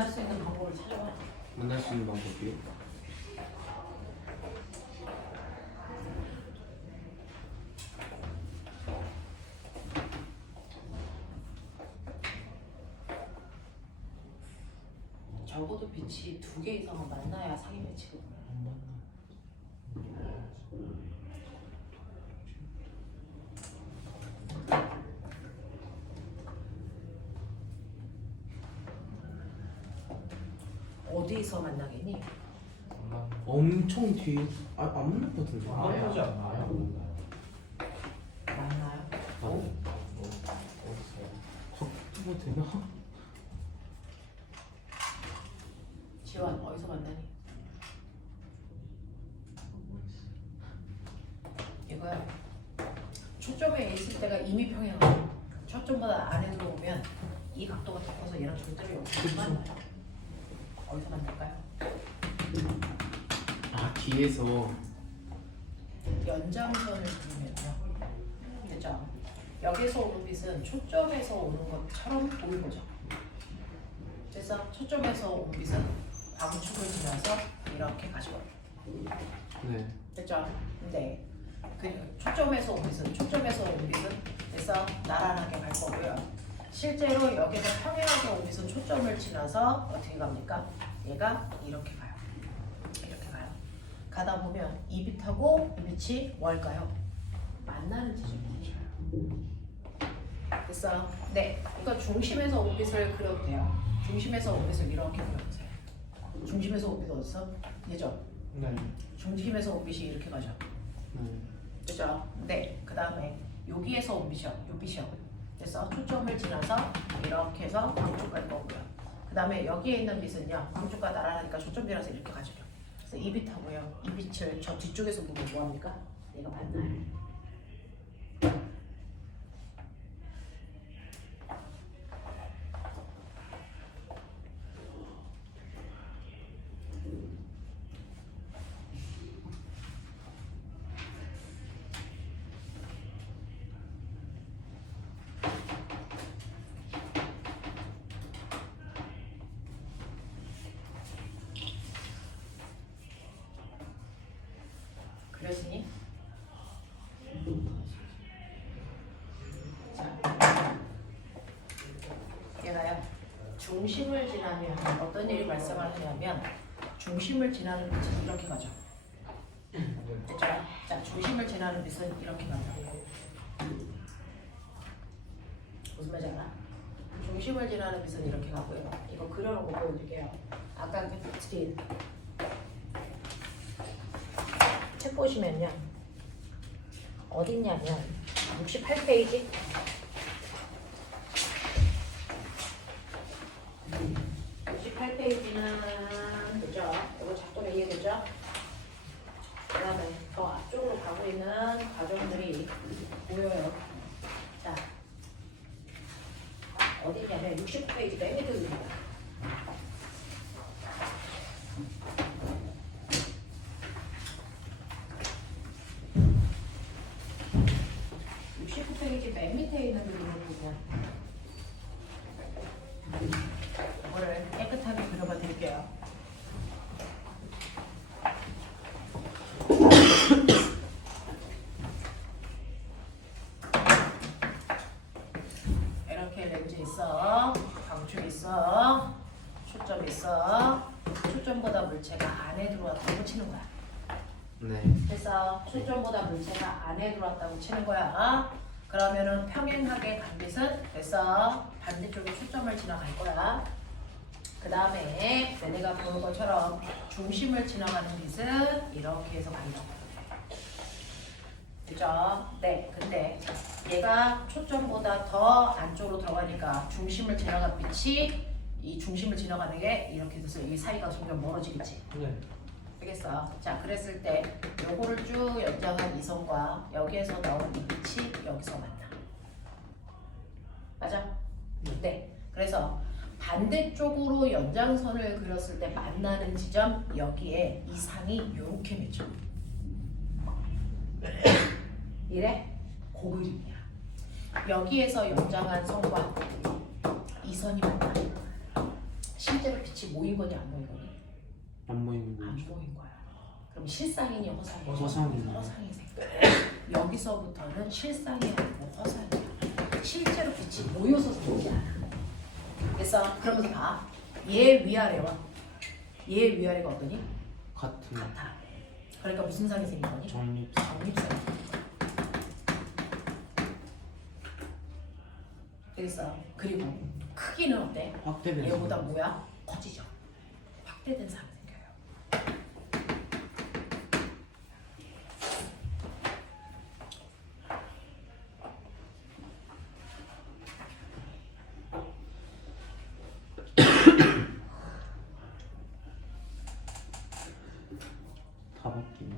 만날 수 있는 방법을 찾아봐. 만날 수 있는 방법이요? 적어도 빛이 2개 이상은 만나야 상위 매치거든. 어디서 만나겠니? 엄청 뒤에 안 만날 것 같은데. 아예 하지 않나요? 만나요? 확두가 되나? 지원 어디서 만나니? 이거야. 초점에 있을 때가 이미 평행하고 초점보다 안에 들어오면 이 각도가 더 커서 얘랑 절대로 여기서 만나요. 어디서 만날까요? 아 뒤에서. 연장선을 그리면요. 됐죠? 여기서 오는 빛은 초점에서 오는 것처럼 보이는 거죠. 그래서 초점에서 오는 빛은 광축을 지나서 이렇게 가시거든요. 네. 됐죠? 근데 그 초점에서 온 빛은 그래서 나란하게 갈 거고요. 실제로 여기서 평행하게 온 빛은 초점을 지나서 어떻게 갑니까? 얘가 이렇게 가요. 이렇게 가요. 가다 보면 이 빛하고 이 빛이 뭐 할까요? 만나는 지점이에요. 됐어요? 네. 그러니까 중심에서 온 빛을 그려도 돼요. 중심에서 온 빛을 이렇게 그려보세요. 중심에서 온 빛 어디서? 얘죠? 네. 중심에서 온 빛이 이렇게 가죠. 네. 그죠? 네. 그 다음에 여기에서 온 빛이요. 요 빛이요. 그래서 초점을 지나서 이렇게 해서 광축 갈 거고요. 그 다음에 여기에 있는 빛은요. 광축과 나란하니까 초점 지나서 이렇게 가죠. 그래서 이 빛하고요. 이 빛을 저 뒤쪽에서 보면 뭐합니까? 얘가 만나요. 그랬으니 자, 얘가요 중심을 지나면 어떤 일이 발생을 하냐면 중심을 지나는 빛은 이렇게 가죠. 됐죠? 자, 중심을 지나는 빛은 이렇게 간다고요. 무슨 말인지 알아? 중심을 지나는 빛은 이렇게 가고요. 이거 그려놓고 보여드릴게요. 아까 그 빛이 책 보시면요. 어딨냐면 68페이지 68페이지는 그죠? 이거 작동에 이해되죠? 그 다음에 더 앞쪽으로 가고 있는 과정들이 보여요. 자, 어딨냐면 69페이지 맨 밑에 있습니다. 69페이지 맨 밑에 있는 그림을 보면 이거를 깨끗하게 그려봐 드릴게요. 이렇게 렌즈 있어, 광축 있어, 초점 있어. 초점보다 물체가 안에 들어왔다고 치는 거야. 네. 그래서 초점보다 물체가 안에 들어왔다고 치는 거야. 그러면은 평행하게 간 빛은 그래서 반대쪽에 초점을 지나갈 거야. 그 다음에 내가 보는 것처럼 중심을 지나가는 빛은 이렇게 해서 간다고. 그죠? 네. 근데 얘가 초점보다 더 안쪽으로 들어가니까 중심을 지나간 빛이 이 중심을 지나가는 게 이렇게 돼서 이 사이가 점점 멀어지겠지. 네. 알겠어. 자, 그랬을 때 요거를 쭉 연장한 이 선과 여기에서 나온 이 빛이 여기서 만나. 맞아? 네. 그래서 반대쪽으로 연장선을 그렸을 때 만나는 지점 여기에 이 상이 요렇게 맺혀. 이래? 그 그림이야. 여기에서 연장한 선과 이 선이 만나. 실제로 빛이 모인 거니 안 모인 거니? 안 보이는 안 거죠. 모인 거야. 그럼 실상이니 허상이니? 허상이네. 허상이 생겨. 여기서부터는 실상이 아니고 허상이야. 실제로 빛이 모여서 생기지 않아. 됐어? 그러면서 봐. 얘 위아래와 얘 위아래가 어떠니? 같은 같아. 그러니까 무슨 상이 생긴 거니? 정립. 정립상이 생긴 거야. 되겠어? 그리고 크기는 어때? 확대된 얘보다 뭐야? 커지죠. 확대된 상이 생겨요. 다 바뀌네.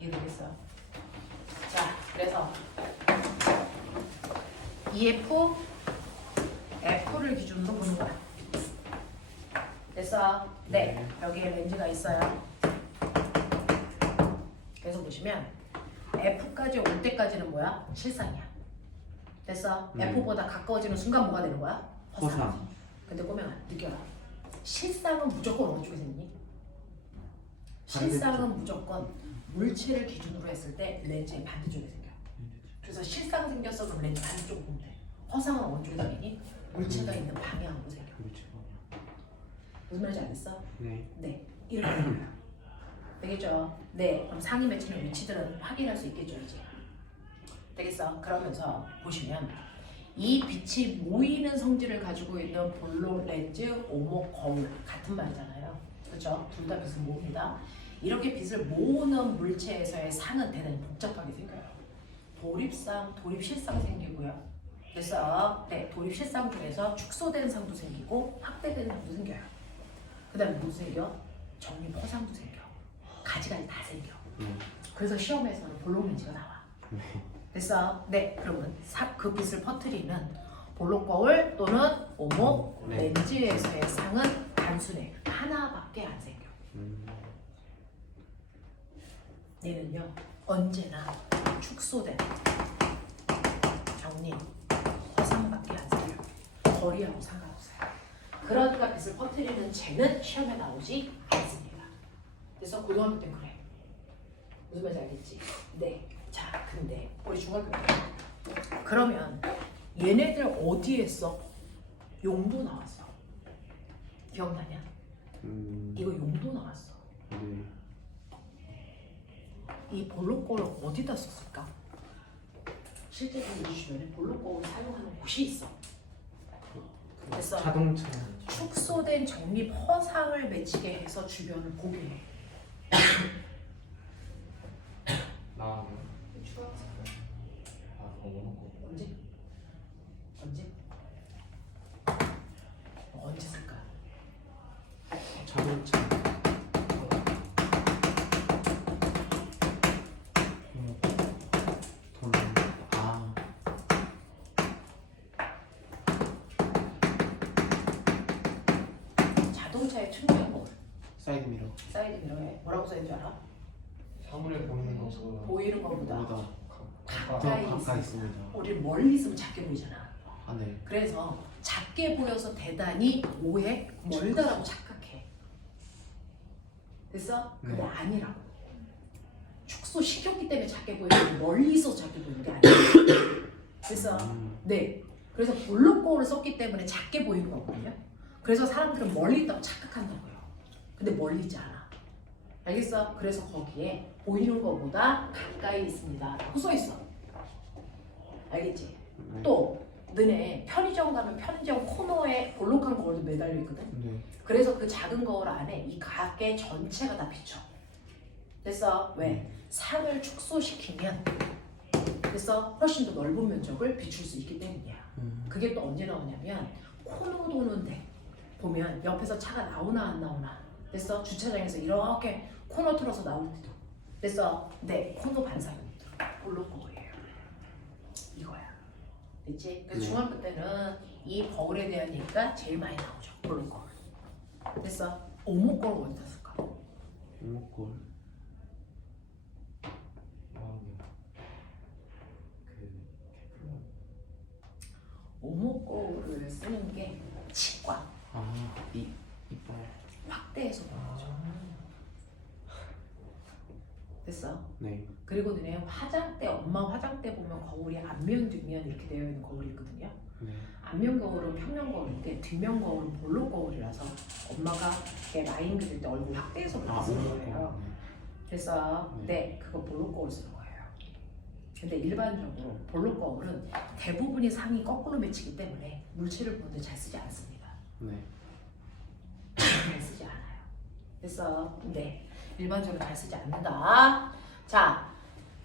이해되겠어? 자, 그래서 EF, F를 기준으로 보는 거야. 됐어? 네. 여기에 렌즈가 있어요. 그래서 보시면 F까지 올 때까지는 뭐야? 실상이야. 됐어? F보다 가까워지는 순간 뭐가 되는 거야? 허상. 근데 꼬맹아 느껴라. 실상은 무조건 어느 쪽에 생기니? 실상은 무조건 물체를 기준으로 했을 때 렌즈의 반대쪽에 생겨. 그래서 실상 생겼어 그럼 렌즈 반대쪽으로 보면 돼. 허상은 어느 쪽에 생기니? 물체가 있는 방향으로 생겨. 그렇죠. 무슨 말인지 알겠어? 네. 네. 이렇게 되는 거야. 되겠죠? 네. 그럼 상이 맺히는 위치들은 확인할 수 있겠죠 이제. 되겠어? 그러면서 보시면 이 빛이 모이는 성질을 가지고 있는 볼록 렌즈, 오목, 거울 같은 말이잖아요. 그렇죠? 둘 다 빛을 모읍니다. 이렇게 빛을 모으는 물체에서의 상은 대단히 복잡하게 생겨요. 도립상, 도립실상 생기고요. 그래서 네, 도립실상 중에서 축소된 상도 생기고 확대된 상도 생겨요. 그 다음에 무슨 생겨? 정립 허상도 생겨. 가지가지 다 생겨. 그래서 시험에서는 볼록 렌즈가 나와. 됐어? 네, 그러면 그 빛을 퍼뜨리는 볼록 거울 또는 오목 렌즈에서의 상은 단순해. 하나밖에 안 생겨. 얘는요, 언제나 축소된 정리, 허상밖에 안 생겨. 거리하고 상관없어요. 그러니까 빛을 퍼뜨리는 쟤는 시험에 나오지 않습니다. 그래서 고등학교 때 그래. 무슨 말인지 알겠지? 네. 자, 근데 우리 중학교 때 그러면 얘네들 어디에 써? 용도 나왔어. 기억나냐? 이거 용도 나왔어. 네. 이 볼록거울 어디다 썼을까? 실제로 주변에 볼록거울 사용하는 곳이 있어. 그래서 자동차. 축소된 정립 허상을 맺히게 해서 주변을 보게 해. 나 초등학생 언제? 언제? 언제 쓸까? 자동차. 돈. 아. 자동차의 측면 거울, 사이드 미러. 사이드 미러에 뭐라고 써있는 줄 알아? 사물에 보이는 것보다 보이는 것보다 보다 가까이 더 가까이 있습니다. 있습니다. 우리 멀리 있으면 작게 보이잖아. 아 네. 그래서 작게 보여서 대단히 뭐해? 멀다라고 착각해. 됐어? 근데 네. 아니라고. 축소 시켰기 때문에 작게 보이는 멀리 있어서 작게 보이는 게 아니야. 됐어? 네. 그래서 볼록 거울을 썼기 때문에 작게 보이는 거거든요. 그래서 사람들은 멀리 있다고 착각한다고요. 근데 멀리 있지 않아. 알겠어? 그래서 거기에 보이는 것보다 가까이 있습니다 라고 써있어. 알겠지? 또 너네 편의점 가면 편의점 코너에 볼록한 거울도 매달려 있거든. 네. 그래서 그 작은 거울 안에 이 가게 전체가 다 비쳐. 됐어? 왜? 상을 축소시키면 됐어? 훨씬 더 넓은 면적을 비출 수 있기 때문이야. 그게 또 언제 나오냐면 코너 도는데 보면 옆에서 차가 나오나 안 나오나. 됐어? 주차장에서 이렇게 코너 틀어서 나올 때도. 됐어? 네, 코너 반사용도 볼록 거울이에요. 이거야. 됐지? 그래서 네. 중학교 때는 이 거울에 대한 얘기가 제일 많이 나오죠. 볼록 거울. 됐어? 오목 거울 어디다 쓸까? 오목골. 마음이 그 쓰는 게 치과 이빨. 확대해서 보는 거죠. 됐어? 네. 그리고 너네 화장대, 엄마 화장대 보면 거울이 앞면 뒷면 이렇게 되어 있는 거울이 있거든요. 네. 앞면 거울은 평면 거울인데 뒷면 거울은 볼록 거울이라서 엄마가 이렇게 라인 그릴 때 얼굴 확대해서 그렇게 쓰는 거예요. 그래서 네, 그거 볼록 거울 쓰는 거예요. 근데 일반적으로 볼록 거울은 대부분이 상이 거꾸로 맺히기 때문에 물체를 보는데 잘 쓰지 않습니다. 네. 잘 쓰지 않아요. 그래서 네, 일반적으로 잘 쓰지 않는다. 자,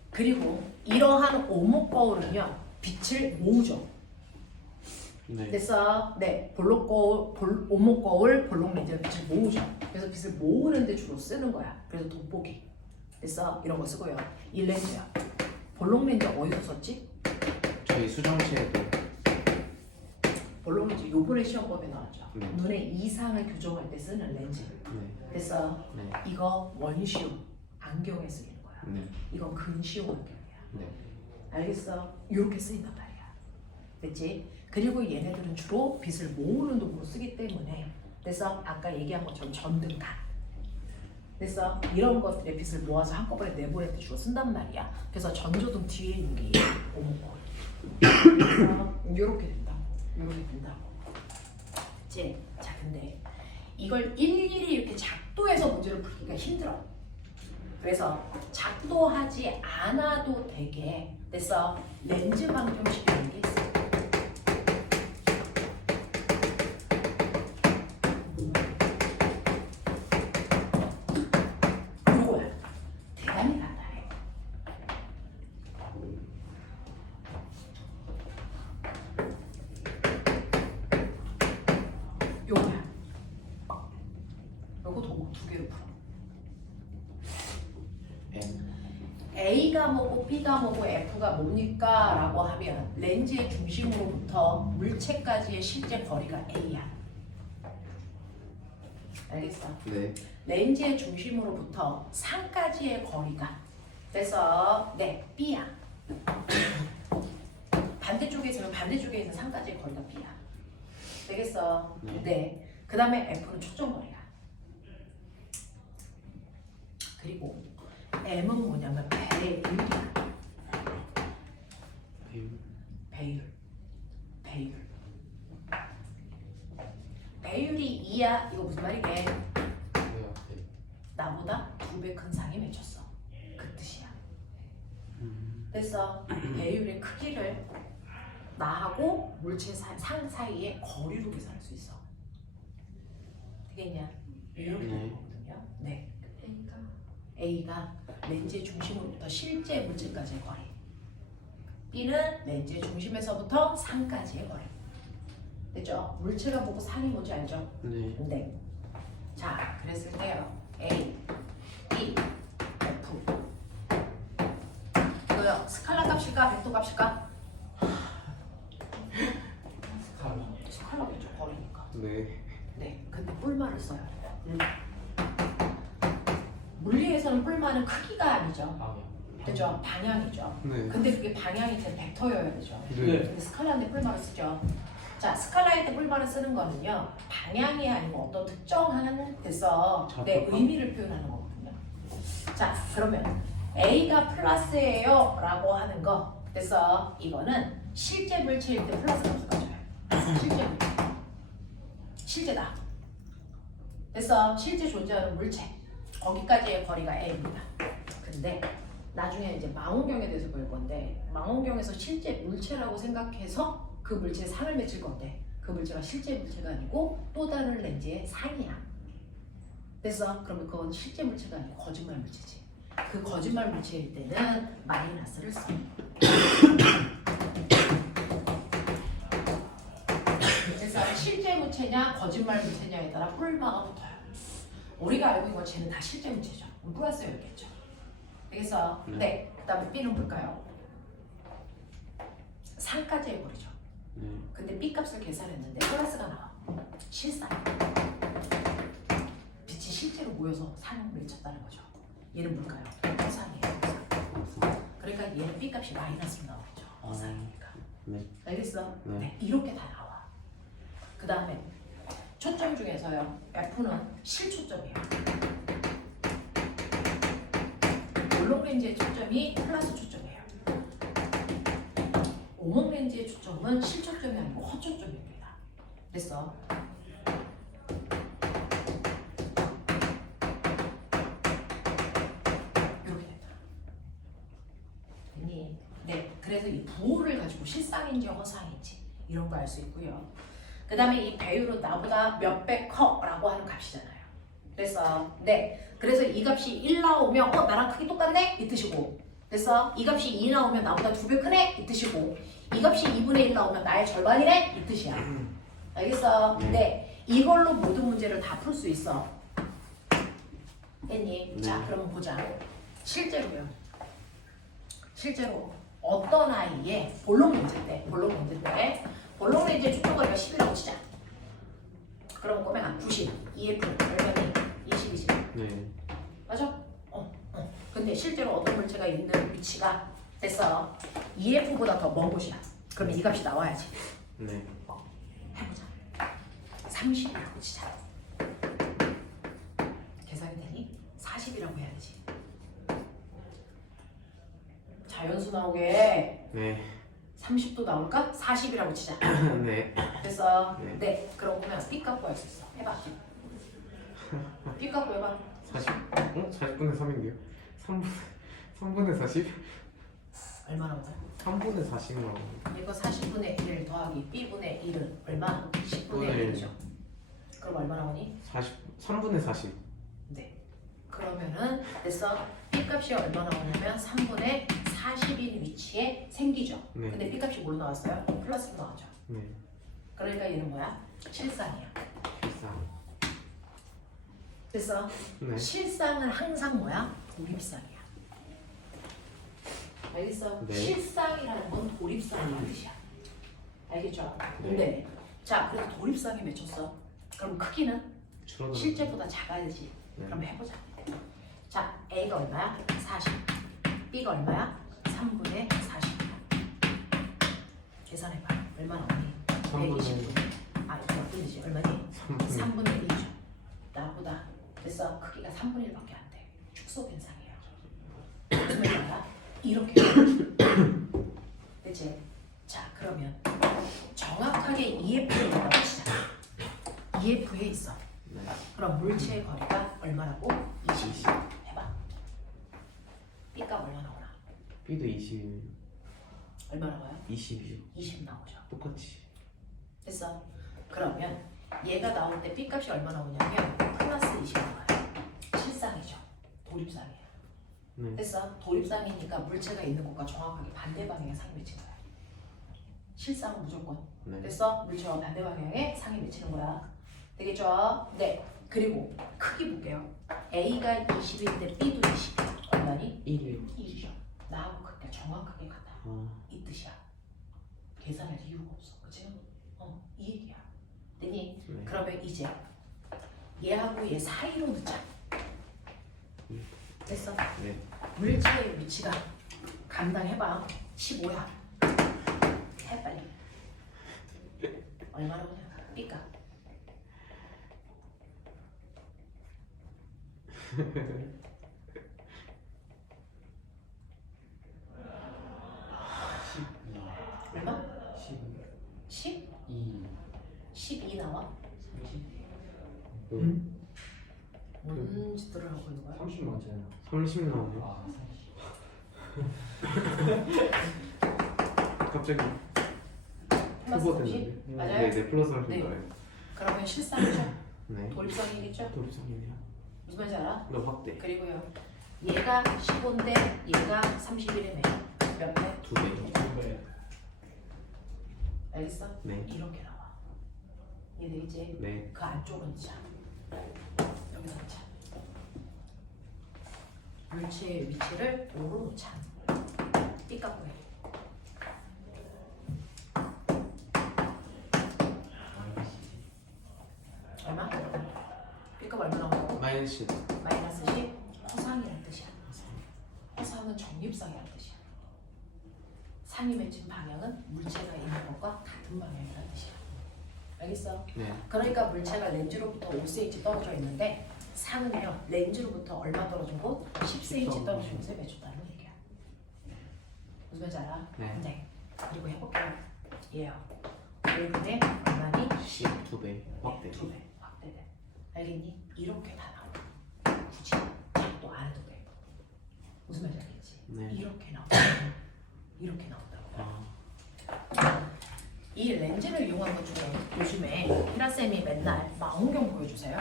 그리고 이러한 오목 거울은요 빛을 모으죠. 네. 됐어? 네, 볼록 거울, 오목 거울, 볼록 렌즈는 빛을 모으죠. 그래서 빛을 모으는데 주로 쓰는 거야. 그래서 돋보기. 됐어? 이런 거 쓰고요. 이 렌즈야. 볼록 렌즈 어디서 썼지? 저희 수정실에도. 볼록 렌즈 요번에 시험법에 나왔죠. 네. 눈의 이상을 교정할 때 쓰는 렌즈. 네. 됐어? 네. 이거 원시용 안경에 쓰이는 거야. 네. 이건 근시용 안경이야. 네. 알겠어? 이렇게 쓰인단 말이야. 됐지? 그리고 얘네들은 주로 빛을 모으는 도구로 쓰기 때문에 그래서 아까 얘기한 것처럼 전등탄 그래서 이런 것들의 빛을 모아서 한꺼번에 내보낼 때 주로 쓴단 말이야. 그래서 전조등 뒤에 있는 게 오목거울. 그래서 이렇게 된다고. 이렇게 된다고. 됐지? 자, 근데 이걸 일일이 이렇게 작도해서 문제를 풀기가 힘들어. 그래서 작도하지 않아도 되게 됐어. 렌즈 방정식이라는 게 있어. 요거야. 대단히 간단해. 요거야. 요거 도구 두 개로 풀어. N. A가 뭐고 B가 뭐고 F가 뭡니까? 라고 하면 렌즈의 중심으로부터 물체까지의 실제 거리가 A야. 알겠어? 네. 렌즈의 중심으로부터 상까지의 거리가 그래서 네, B야. 반대쪽에 있으면 반대쪽에 있는 상까지의 거리가 B야. 되겠어? 네. 네. 그 다음에 F는 초점거리야. 그리고 M은 뭐냐면 배율이야. 배율. 배율. 배율이 2야. 이거 무슨 말이게? 네. 나보다 2배 큰 상이 맺혔어. 그 뜻이야. 됐어. 배율의 크기를 나하고 물체 상 사이의 거리로 계산할 수 있어. 되겠냐? 이렇게 네. 되는 거거든요. 네. A가 렌즈의 중심으로부터 실제 물체까지의 거리. B는 렌즈의 중심에서부터 상까지의 거리. 됐죠? 물체가 뭐고 상이 뭔지 알죠? 네. 네. 자, 그랬을 때요. A, B, F. 이거요. 스칼라 값일까? 벡터 값일까? 스칼라. 스칼라겠죠. 거리니까. 네. 네. 근데 뿔만을 써요. 물리에서는 뿔만은 크기가 아니죠. 그죠? 방향이죠. 네. 근데 그게 방향이 된 벡터여야 되죠. 네. 근데 스칼라인데 뿔만을 쓰죠. 자, 스칼라일 때 뿔만을 쓰는 거는요. 방향이 아니고 어떤 특정한 데서 내 좌표가? 의미를 표현하는 거거든요. 자, 그러면 A가 플러스예요 라고 하는 거. 그래서 이거는 실제 물체일 때 플러스 값을 가져요. 실제 물체. 실제다. 그래서 실제 존재하는 물체. 거기까지의 거리가 A입니다. 근데 나중에 이제 망원경에 대해서 배울 건데 망원경에서 실제 물체라고 생각해서 그 물체에 상을 맺힐 건데 그 물체가 실제 물체가 아니고 또 다른 렌즈의 상이야. 그래서 그러면 그건 실제 물체가 아니고 거짓말 물체지. 그 거짓말 물체일 때는 마이너스를 써. 그래서 실제 물체냐 거짓말 물체냐에 따라 뿔마가 붙어요. 우리가 알고 있는 건 쟤는 다 실제 물체죠. 플러스였겠죠. 알겠어? 네. 그 다음에 B는 볼까요? 상까지 해버리죠. 네. 근데 B 값을 계산했는데 플러스가 나와. 실상. 빛이 실제로 모여서 상을 맺혔다는 거죠. 얘는 뭘까요? 허상이에요. 허상. 그러니까 얘는 B 값이 마이너스로 나오겠죠. 허상이니까. 네. 알겠어? 네. 네. 이렇게 다 나와. 그 다음에 초점 중에서요. F는 실초점이에요. 볼록 렌즈의 초점이 플러스 초점이에요. 오목 렌즈의 초점은 실초점이 아니고 허초점입니다. 됐어? 이렇게 된다. 됐니? 네. 그래서 이 부호를 가지고 실상인지 허상인지 이런 거 알 수 있고요. 그 다음에 이 배율은 나보다 몇 배 커라고 하는 값이잖아요. 됐어? 네. 그래서 이 값이 1 나오면 나랑 크기 똑같네? 이 뜻이고. 됐어? 이 값이 2 나오면 나보다 2배 크네? 이 뜻이고. 이 값이 2분의 1 나오면 나의 절반이네? 이 뜻이야. 알겠어? 네. 이걸로 모든 문제를 다 풀 수 있어. 됐니? 네. 자, 그럼 보자. 실제로요. 실제로 어떤 아이의 볼록 렌즈인데 볼록 렌즈의 초점거리가 10이라고 치자. 그럼 꼬맹아 90, EF 얼마니? 20이지. 네. 맞아? 근데 실제로 어떤 물체가 있는 위치가 됐어. EF보다 더 먼 곳이야. 그럼 이 값이 나와야지. 네. 해보자. 30이라고 치자. 계산이 되니? 40이라고 해야 되지. 자연수 나오게 네. 30도 나올까? 40이라고 치자. 네. 됐어? 네. 네. 그럼 보면 B 값 구할 수 있어. 해봐. B 값 구해봐. 40. 40분의 3인데요? 3분의 40? 얼마 나오냐? 3분의 40 나오고. 이거 40분의 1 더하기 B분의 1은 얼마? 10분의 1이죠. 그럼 얼마 나오니? 3분의 40. 네. 그러면은 됐어. B 값이 얼마 나오냐면 3분의 40인 위치에 생기죠. 네. 근데 B 값이 뭘로 나왔어요? 플러스로 나왔죠. 네. 그러니까 얘는 뭐야? 실상이야. 비싸. 됐어? 네. 실상은 항상 뭐야? 도립상이야. 알겠어? 네. 실상이라는 건 도립상이라는 뜻이야. 알겠죠? 네. 네. 자, 그래서 도립상이 맺혔어. 그럼 크기는 줄어들어. 실제보다 작아야지. 네. 그럼 해보자. 자, A가 얼마야? 40. B가 얼마야? 3분의 40. 계산해봐. 얼마 나오니? 120분의. 아, 이거 어떤 뜻이 얼마니? 3분의 1이죠. 나보다 됐어. 크기가 3분의 1밖에 안 돼. 축소 변상이에요. 무슨 말인지 알아? 이렇게. 그치? 자, 그러면 정확하게 EF에 있다고 치자. EF에 있어. 네. 그럼 물체의 거리가 얼마라고? 20. 해봐. B값 얼마 나오나? B도 20. 얼마 나와요? 20이요. 20 나오죠. 똑같이. 됐어? 그러면 얘가 나올 때 B값이 얼마 나오냐면 플러스 20 나와요. 실상이죠. 도립상이에요. 네. 됐어? 도립상이니까 물체가 있는 곳과 정확하게 반대 방향에 상이 맺힌 거야. 실상은 무조건. 네. 됐어? 물체와 반대 방향에 상이 맺히는 거야. 되겠죠? 네. 그리고 크기 볼게요. A가 20인데 B도 20이야. 얼마니? 1일. 1이죠. 나하고 크기가 정확하게 같아. 이 뜻이야. 계산할 이유가 없어. 그치? 이 얘기야. 됐니? 네. 그러면 이제 얘하고 얘 사이로 넣자. 됐어? 네. 물체의 위치가 감당해봐. 15야. 해 빨리. 얼마나 보냐? B값. 얼마? 10? 12 나와? 30. 뭔 짓들을 하고 있는 거야? 30 맞잖아요. 30 나오네. 아, 30. 갑자기 플러스 후보 30? 됐는데. 맞아요? 네, 네 플러스 30 네. 나와요. 그러면 실상이죠? 네. 도립상이겠죠? 도립상이네요. 무슨 말인지 알아? 너 확대. 그리고요 얘가 15인데 얘가 31이네. 몇 배? 2배. 알겠어? 네. 이렇게 나와. 이해되겠지? 네. 그 안쪽은 자 여기서 자 물체의 위치를 O로 놓자. B 값 구해. 얼마? B 값 얼마 나온다고? 마이너스. 마이너스 10 허상이라는 뜻이야. 허상은 정립상이라는 뜻이야. 상이 맺힌 방향은 물체가 있는 것과 같은 방향이라는 뜻이야. 알겠어? 네. 그러니까 물체가 렌즈로부터 5cm 떨어져 있는데 상은요 렌즈로부터 얼마 떨어진 곳? 10cm 떨어진 곳에 맺혔다는 얘기야. 무슨 말인지 알아? 네. 그리고 해볼게요. 얘요. 1분의 얼마니? 12배 확대. 2배 확대돼. 알겠니? 이렇게 다 나와. 굳이 작도 안 해도 돼. 무슨 말인지 알겠지? 네. 이렇게 나온다. 이렇게 나온다고. 아, 이 렌즈를 이용한 것 중에 요즘에 히라쌤이 맨날 망원경 보여주세요.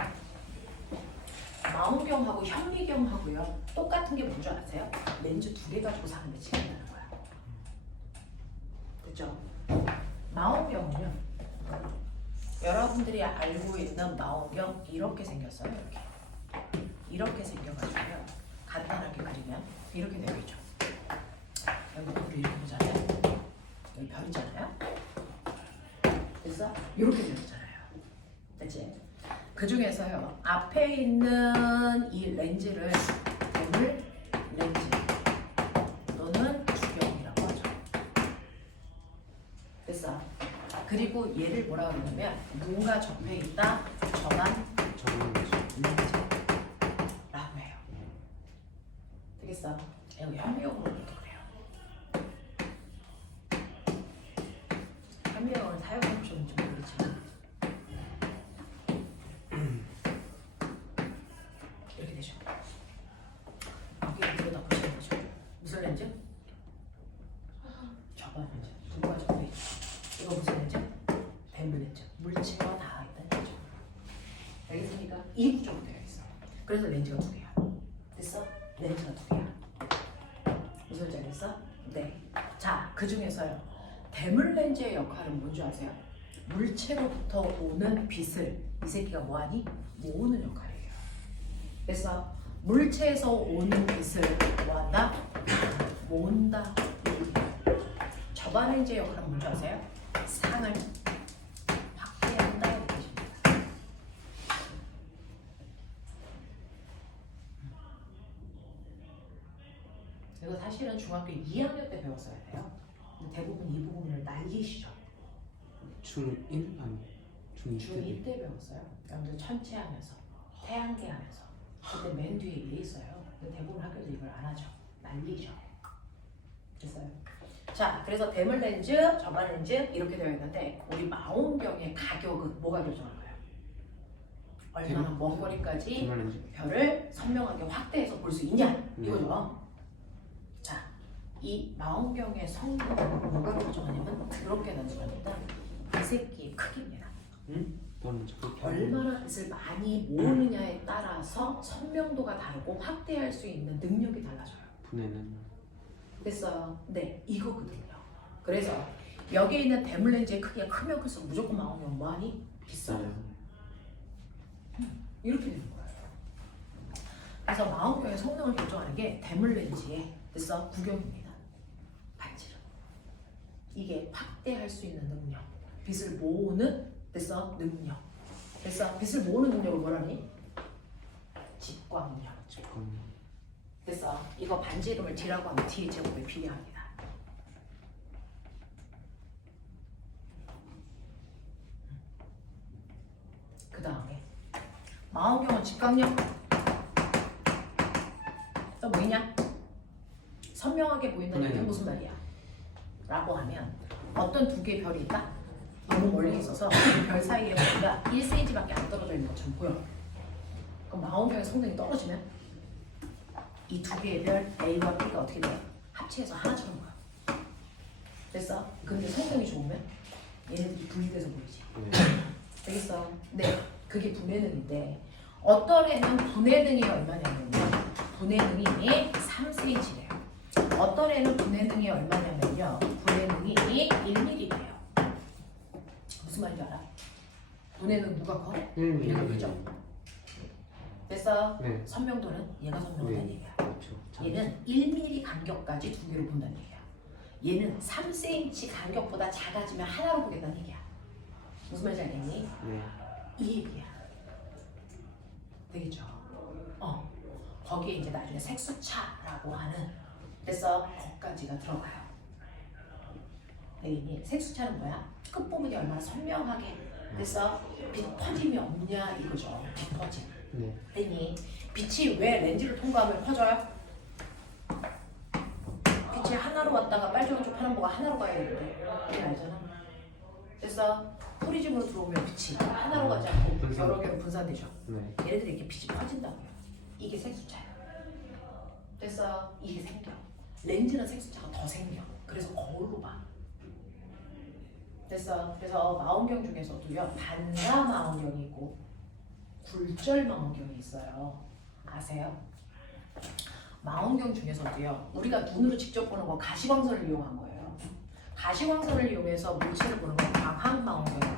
망원경하고 현미경하고요 똑같은 게 뭔지 아세요? 렌즈 2개 가지고 사는데 지낸다는 거야. 됐죠? 망원경은요 여러분들이 알고 있는 망원경 이렇게 생겼어요. 이렇게 생겨가지고요 간단하게 그리면 이렇게 되어 있죠. 여기 불을 이렇게 보잖아요. 여기 별이잖아요. 됐어? 이렇게 되었잖아요. 됐지? 그 중에서요 앞에 있는 이 렌즈를 대물 렌즈 또는 주경이라고 하죠. 됐어? 그리고 얘를 뭐라 그러냐면 눈과 접해 있다 전환 저는 렌즈라고 해요. 되겠어? 여기 현미경으로 이렇게 그래요. 현미경을 사용해보셨는지 모르겠지만 이렇게 되죠. 여기 들여다 보시면 되죠. 무슨 렌즈? 저반 렌즈. 눈과 접해 있죠. 이거 무슨 렌즈? 뱀블 렌즈. 물체와 닿아 있다는 렌즈. 알겠습니까? 이 구조로 되어 있어. 그래서 렌즈가 2개야. 됐어? 렌즈가 2개야. 무슨 말인지 알겠어? 네. 자, 그 중에서요. 대물 렌즈의 역할은 뭔지 아세요? 물체로부터 오는 빛을 이 새끼가 뭐하니? 모으는 역할이에요. 그래서 물체에서 오는 빛을 뭐한다? 모은다. 저반 렌즈의 역할은 뭔지 아세요? 상을 확대한다. 이렇게 뜻입니다. 이거 사실은 중학교 2학년 때 배웠어야 돼요. 근데 대부분 이 부분을 날리시죠. 중1 아니 중2 중2 때 배웠어요. 여러분들 천체하면서 태양계하면서 그때 맨 뒤에 이게 있어요. 근데 대부분 학교들 이걸 안 하죠. 날리죠. 됐어요? 자, 그래서 대물 렌즈, 저반 렌즈 이렇게 되어 있는데 우리 망원경의 가격은 뭐가 결정할 거예요? 얼마나 먼 거리까지 정말 렌즈. 별을 선명하게 확대해서 볼 수 있냐 이거죠. 자, 이 망원경의 성능은 뭐가 결정하냐면 그렇게 나누어진다. 이 새끼의 크기입니다. 너는 저렇게 얼마나 빛을 많이 모으느냐에 따라서 선명도가 다르고 확대할 수 있는 능력이 달라져요. 분해는 됐어요? 네, 이거거든요. 그래서 여기에 있는 대물 렌즈의 크기가 크면 클수록 무조건 망원경 뭐하니? 비싸요. 이렇게 되는 거예요. 그래서 망원경의 성능을 결정하는 게 대물 렌즈의 됐어? 구경입니다. 반지름. 이게 확대할 수 있는 능력. 빛을 모으는 됐어? 능력. 됐어? 빛을 모으는 능력을 뭐라니? 직광력. 직관. 됐어? 이거 반지름을 D라고 하면 D의 제곱에 비례합니다. 그 다음에 망원경은 직광력 또 뭐있냐? 선명하게 보인다는 게 무슨 말이야? 라고 하면 어떤 두 개의 별이 있다? 너무 멀리 있어서 그 별 사이에 거리가 1cm밖에 안 떨어져 있는 것처럼 보여. 그럼 망원경의 성능이 떨어지면 이 두 개의 별 A와 B가 어떻게 돼요? 합치해서 하나처럼 보여. 됐어? 근데 성능이 좋으면 얘네들이 분리돼서 보이지. 네. 되겠어? 네, 그게 분해능인데 어떤 애는 분해능이 얼마냐면요. 분해능이 3cm래요. 어떤 애는 분해능이 얼마냐면요. 분해능이 1mm래요. 무슨 말인지 알아? 분해능 누가 커? 얘가 크죠? 됐어? 네. 선명도는 얘가 선명하다는 네. 얘기야. 그렇죠. 얘는 1mm 간격까지 두 개로 본다는 얘기야. 얘는 3cm 간격보다 작아지면 하나로 보겠다는 얘기야. 무슨 말인지 알겠니? 네. 이 얘기야. 되겠죠? 거기에 이제 나중에 색수차라고 하는 됐어? 거까지가 들어가요. 되겠니? 색수차는 뭐야? 끝부분이 얼마나 선명하게 됐어? 빛 퍼짐이 없냐 이거죠. 빛 퍼짐. 네. 됐니? 빛이 왜 렌즈를 통과하면 퍼져요? 빛이 하나로 왔다가 빨주노초 파란보가 하나로 가야 되는데 이게 알잖아. 됐어? 프리즘으로 들어오면 빛이 하나로 가지 않고 분산. 여러 개로 분산되죠. 네. 얘네들이 이렇게 빛이 퍼진다고요. 이게 색수차야. 됐어? 이게 생겨. 렌즈는 색수차가 더 생겨. 그래서 거울로 봐. 됐어? 그래서 망원경 중에서도요 반사 망원경이 있고 굴절 망원경이 있어요. 아세요? 망원경 중에서도요 우리가 눈으로 직접 보는 건 가시광선을 이용한 거예요. 가시광선을 이용해서 물체를 보는 건 광학 망원경이에요.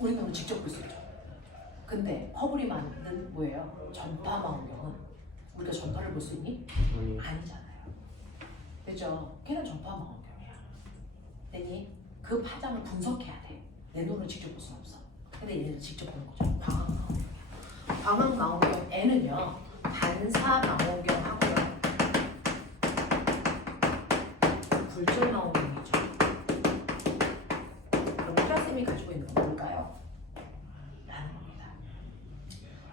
우리 눈으로 직접 볼 수 있죠. 근데 허블이 만든 뭐예요? 전파 망원경은 우리가 전파를 볼 수 있니? 아니. 아니잖아요. 그죠? 걔는 전파 망원경이야. 됐니? 그 파장을 분석해야 돼. 내 눈으로 직접 볼 수는 없어. 근데 얘를 직접 보는 거죠. 광학 망원경이야. 광학 망원경 N은요 반사 망원경하고요 굴절 망원경이죠. 그럼 플라쌤이 가지고 있는 건 뭘까요? 라는 겁니다.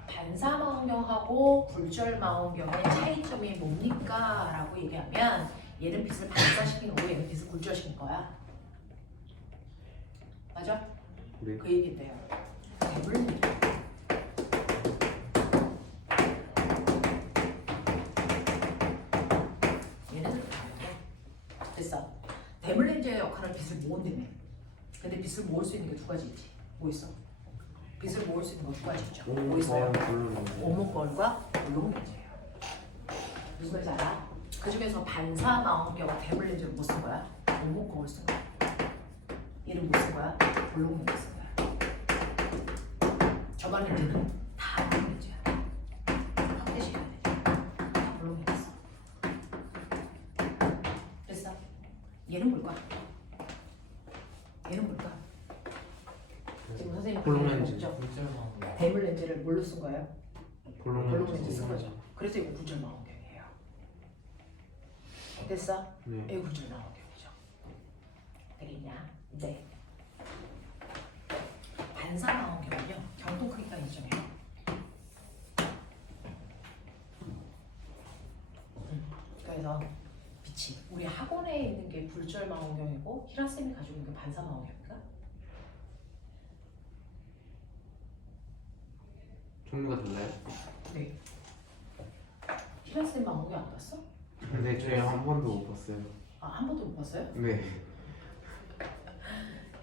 반사 망원경하고 굴절 망원경의 차이점이 뭡니까? 라고 얘기하면 얘는 빛을 반사시킨 거고 얘는 빛을 굴절시킨 거야. 맞아? 네. 그 얘기인데요. 대물 얘네들 다른데 됐어. 대물 렌즈의 역할은 빛을 모은다며. 근데 빛을 모을 수 있는 게 두 가지 있지. 뭐 있어? 빛을 모을 수 있는 거 두 가지 있죠. 뭐 있어요? 오목걸과 볼록 렌즈예요. 무슨 말인지 알아? 그 중에서 반사 망원경과 대물 렌즈를 못 쓴 거야? 오목걸을 쓴 거야. 얘는 못 쓴 거야? 볼록 렌즈 쓴 거야. 저반 렌즈는 다 볼록 렌즈야. 확대시켜야 돼. 다 볼록 렌즈. 됐어? 얘는 뭘까? 얘는 뭘까? 지금 선생님 볼록 렌즈. 없죠? 굴절망. 대물 렌즈를 뭘로 쓴 거예요? 볼록 볼록 렌즈 렌즈. 쓴 거죠. 그래서 이거 굴절 망원경이에요. 됐어? 네. 이거 굴절 망원경이죠. 되겠냐? 네. 반사 망원경은요 경통 크기가 일정해요. 그래서 빛이 우리 학원에 있는 게 굴절 망원경이고 히라쌤이 가지고 있는 게 반사 망원경인가? 종류가 달라요? 네. 히라쌤 망원경 안 봤어? 근데 저희 한 번도 못 봤어요. 아, 한 번도 못 봤어요? 네.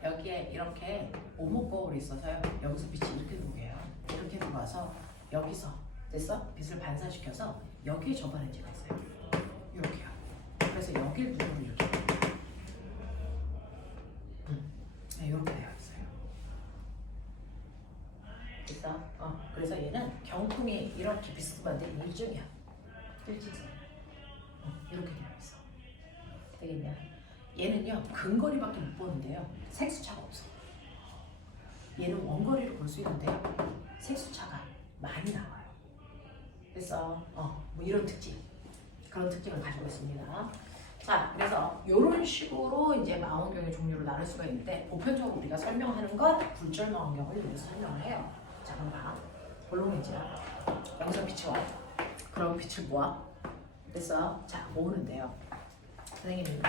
여기에 이렇게 오목거울이 있어서요. 여기서 빛이 이렇게 들어오게요. 이렇게 들어와서 여기서 됐어? 빛을 반사시켜서 여기에 저반 렌즈가 있어요. 이렇게요. 그래서 여기를 눈으로 이렇게 네, 이렇게 되어 있어요. 됐어? 그래서 얘는 경통이 이렇게 비스듬한데 일정이야. 일직선. 이렇게 되어 있어. 되겠냐? 얘는요 근거리밖에 못 보는데요 색수차가 없어. 얘는 원거리를 볼 수 있는데 색수차가 많이 나와요. 그래서 뭐 이런 특징, 그런 특징을 가지고 있습니다. 자, 그래서 이런 식으로 이제 망원경의 종류를 나눌 수가 있는데 보편적으로 우리가 설명하는 건 굴절 망원경을 이용해서 설명을 해요. 자, 그럼 봐. 볼록 렌즈야. 여기서 빛이 와. 그럼 빛을 모아. 됐어? 자, 모으는데요. 선생님이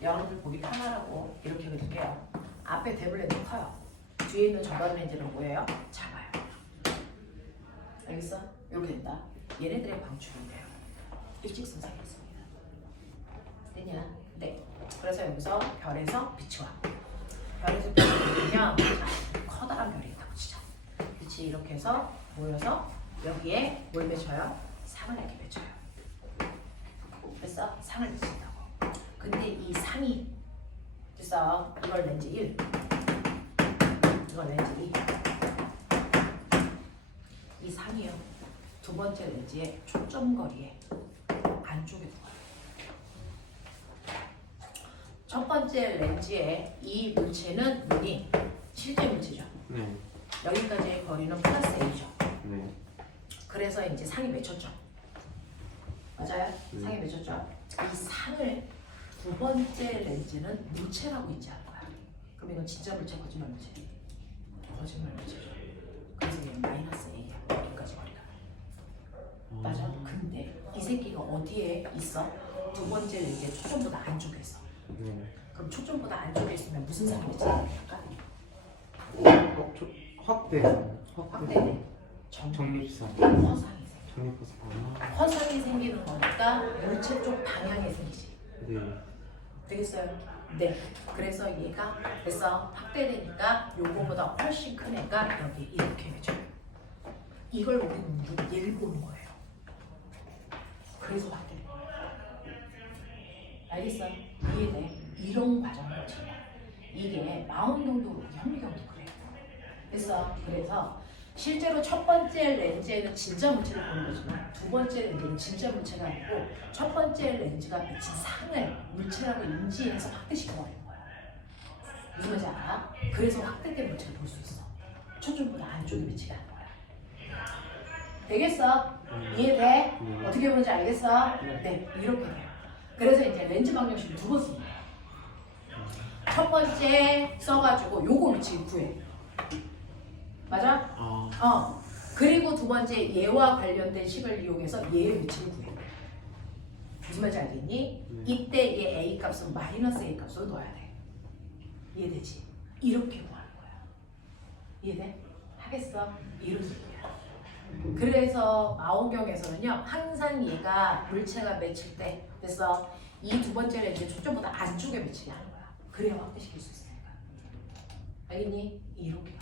여러분들 보기 편하라고 이렇게 그릴게요. 앞에 대물 렌즈 커요. 뒤에 있는 저반 렌즈는 뭐예요? 작아요. 알겠어? 이렇게 된다. 얘네들의 방출인데요. 일직선상에 있습니다. 됐냐? 네. 그래서 여기서 별에서 빛이 와. 별에서 빛이 오면 커다란 별이 있다고 치자. 빛이 이렇게 해서 모여서 여기에 뭘 맺혀요? 상을 이렇게 맺혀요. 그래서 상을 맺힌다고. 근데 이 상이 됐어. 이걸 렌즈 1, 이걸 렌즈 2. 이 상이요. 두 번째 렌즈의 초점거리에 안쪽에 들어가요. 첫 번째 렌즈의 이 물체는 눈이 실제 물체죠. 네. 여기까지의 거리는 플러스 A죠. 네. 그래서 이제 상이 맺혔죠. 맞아요? 상이 맺혔죠. 이 상을 두 번째 렌즈는 물체라고 있지 않을 거야. 그럼 이건 진짜 물체 거짓말 물체? 거짓말 물체죠. 그래서 얘는 마이너스 A야. 여기까지 거리가. 맞아? 근데 이 새끼가 어디에 있어? 두 번째 렌즈에 초점보다 안쪽에 있어. 네. 그럼 초점보다 안쪽에 있으면 무슨 사람이 찍어야 확대. 확대돼. 정립선. 허상이 생겨. 정립선. 허상이 생기는 거니까 물체 쪽 방향에 생기지. 네. 되겠어요? 네. 그래서 얘가 그래서 확대되니까 요거보다 훨씬 큰 애가 여기 이렇게 되죠. 이걸 우리는 얘를 보는 거예요. 그래서 확대된 거예요. 알겠어요? 이해돼? 이런 과정을 거치는 거예요. 이게 망원경도 현미경도 그래요. 그래서 실제로 첫 번째 렌즈에는 진짜 물체를 보는 거지만 두 번째 렌즈는 진짜 물체가 아니고 첫 번째 렌즈가 비친 상을 물체라고 인지해서 확대시켜버리는 거야. 무슨 말인지 알아? 그래서 확대된 물체를 볼 수 있어. 초점보다 안쪽에 비치게 하는 거야. 되겠어? 이해돼? 어떻게 보는지 알겠어? 네, 이렇게 돼요. 그래서 이제 렌즈 방정식을 두 번 씁니다. 첫 번째 써가지고 요거 위치 구해. 맞아? 그리고 두 번째 얘와 관련된 식을 이용해서 얘의 위치를 구해. 무슨 말인지 알겠니? 이때 얘 A 값은 마이너스 A 값으로 넣어야 돼. 이해되지? 이렇게 구하는 거야. 이해돼? 하겠어? 이런 식이야. 그래서 망원경에서는요 항상 얘가 물체가 맺힐 때 그래서 이 두 번째 렌즈 초점보다 안쪽에 맺히게 하는 거야. 그래야 확대시킬 수 있으니까. 알겠니? 이렇게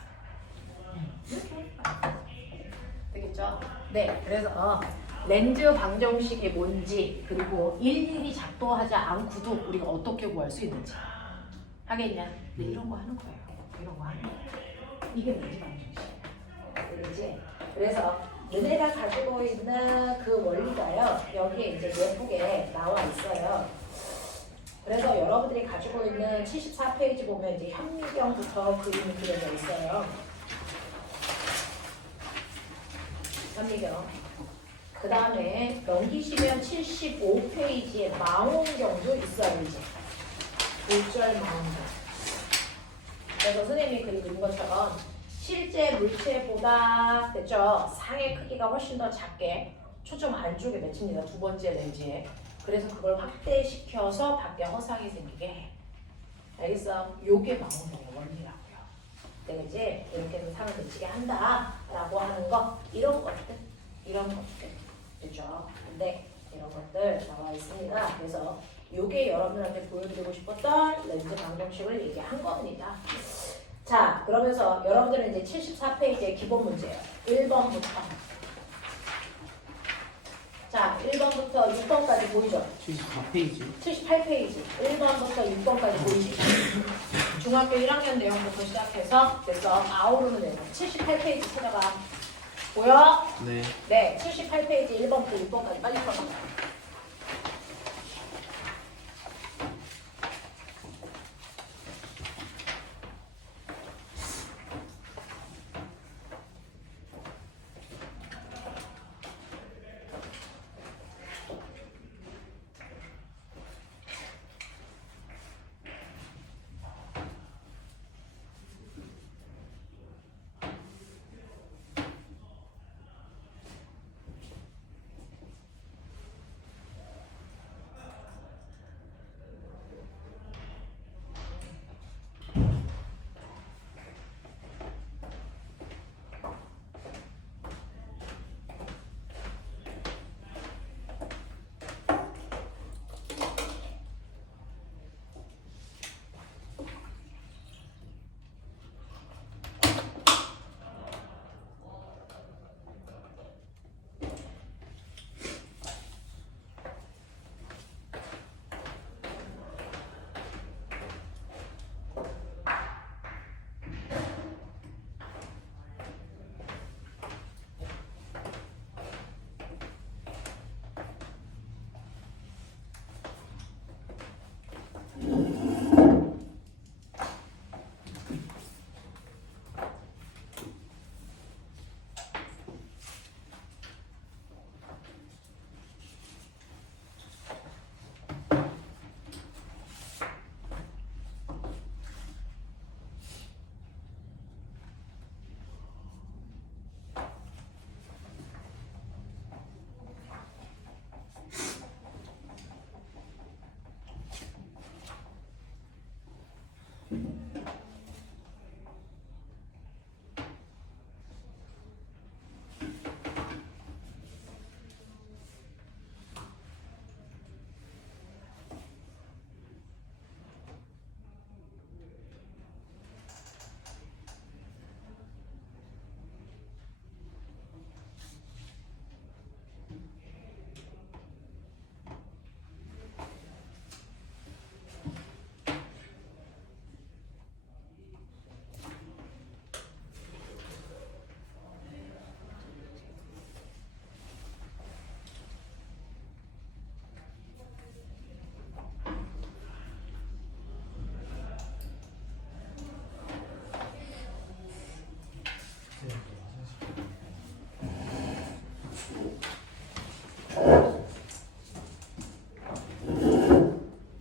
되겠죠? 네, 그래서 렌즈 방정식이 뭔지 그리고 일일이 작동하지 않고도 우리가 어떻게 구할 수 있는지 하겠냐? 네, 이런 거 하는 거예요. 이런 거 하는 거예요. 이게 렌즈 방정식이야. 그렇지? 그래서 너네가 가지고 있는 그 원리가요 여기에 이제 예쁘게 나와 있어요. 그래서 여러분들이 가지고 있는 74페이지 보면 이제 현미경부터 그림이 그려져 있어요. 현미경. 그 다음에 넘기시면 75페이지에 망원경도 있어요, 이제. 골절 망원경. 그래서 선생님이 그린 것처럼 실제 물체보다 됐죠? 상의 크기가 훨씬 더 작게 초점 안쪽에 맺힙니다. 두 번째 렌즈에. 그래서 그걸 확대시켜서 밖에 허상이 생기게 해. 알겠어? 요게 망원경의 원리라고요. 되겠지? 이렇게 해서 상을 맺히게 한다라고 하는 거 이런 것들 그죠? 근데 이런 것들 나와 있습니다. 그래서 요게 여러분들한테 보여드리고 싶었던 렌즈 방정식을 얘기한 겁니다. 자, 그러면서 여러분들은 이제 74페이지의 기본 문제예요. 1번부터. 자, 1번부터 6번까지 보이죠? 74페이지. 78페이지. 1번부터 6번까지 보이시죠? 중학교 1학년 내용부터 시작해서 그래서 아우르는 내용. 78페이지 찾아봐. 보여? 네. 네, 78페이지 1번부터 6번까지 빨리 풀어봐.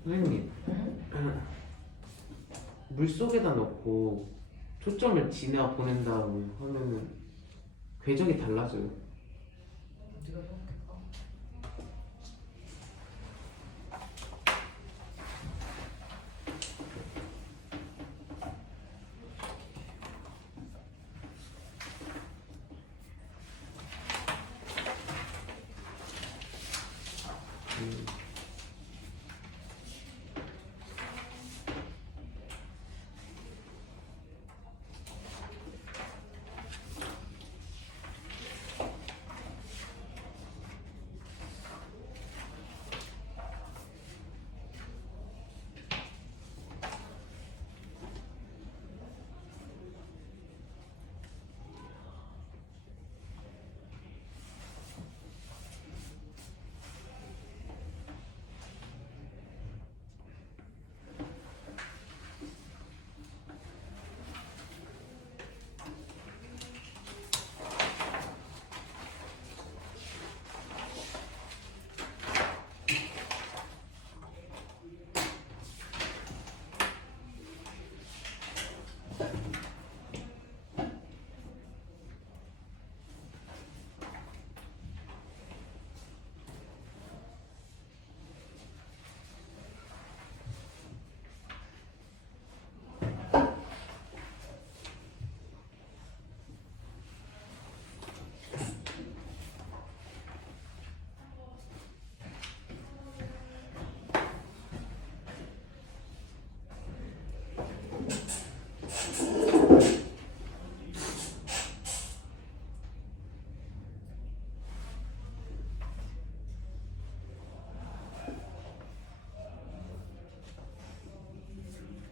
선생님, 물 속에다 넣고 초점을 지나 보낸 다음에 하면은 궤적이 달라져요. 네가 해볼까?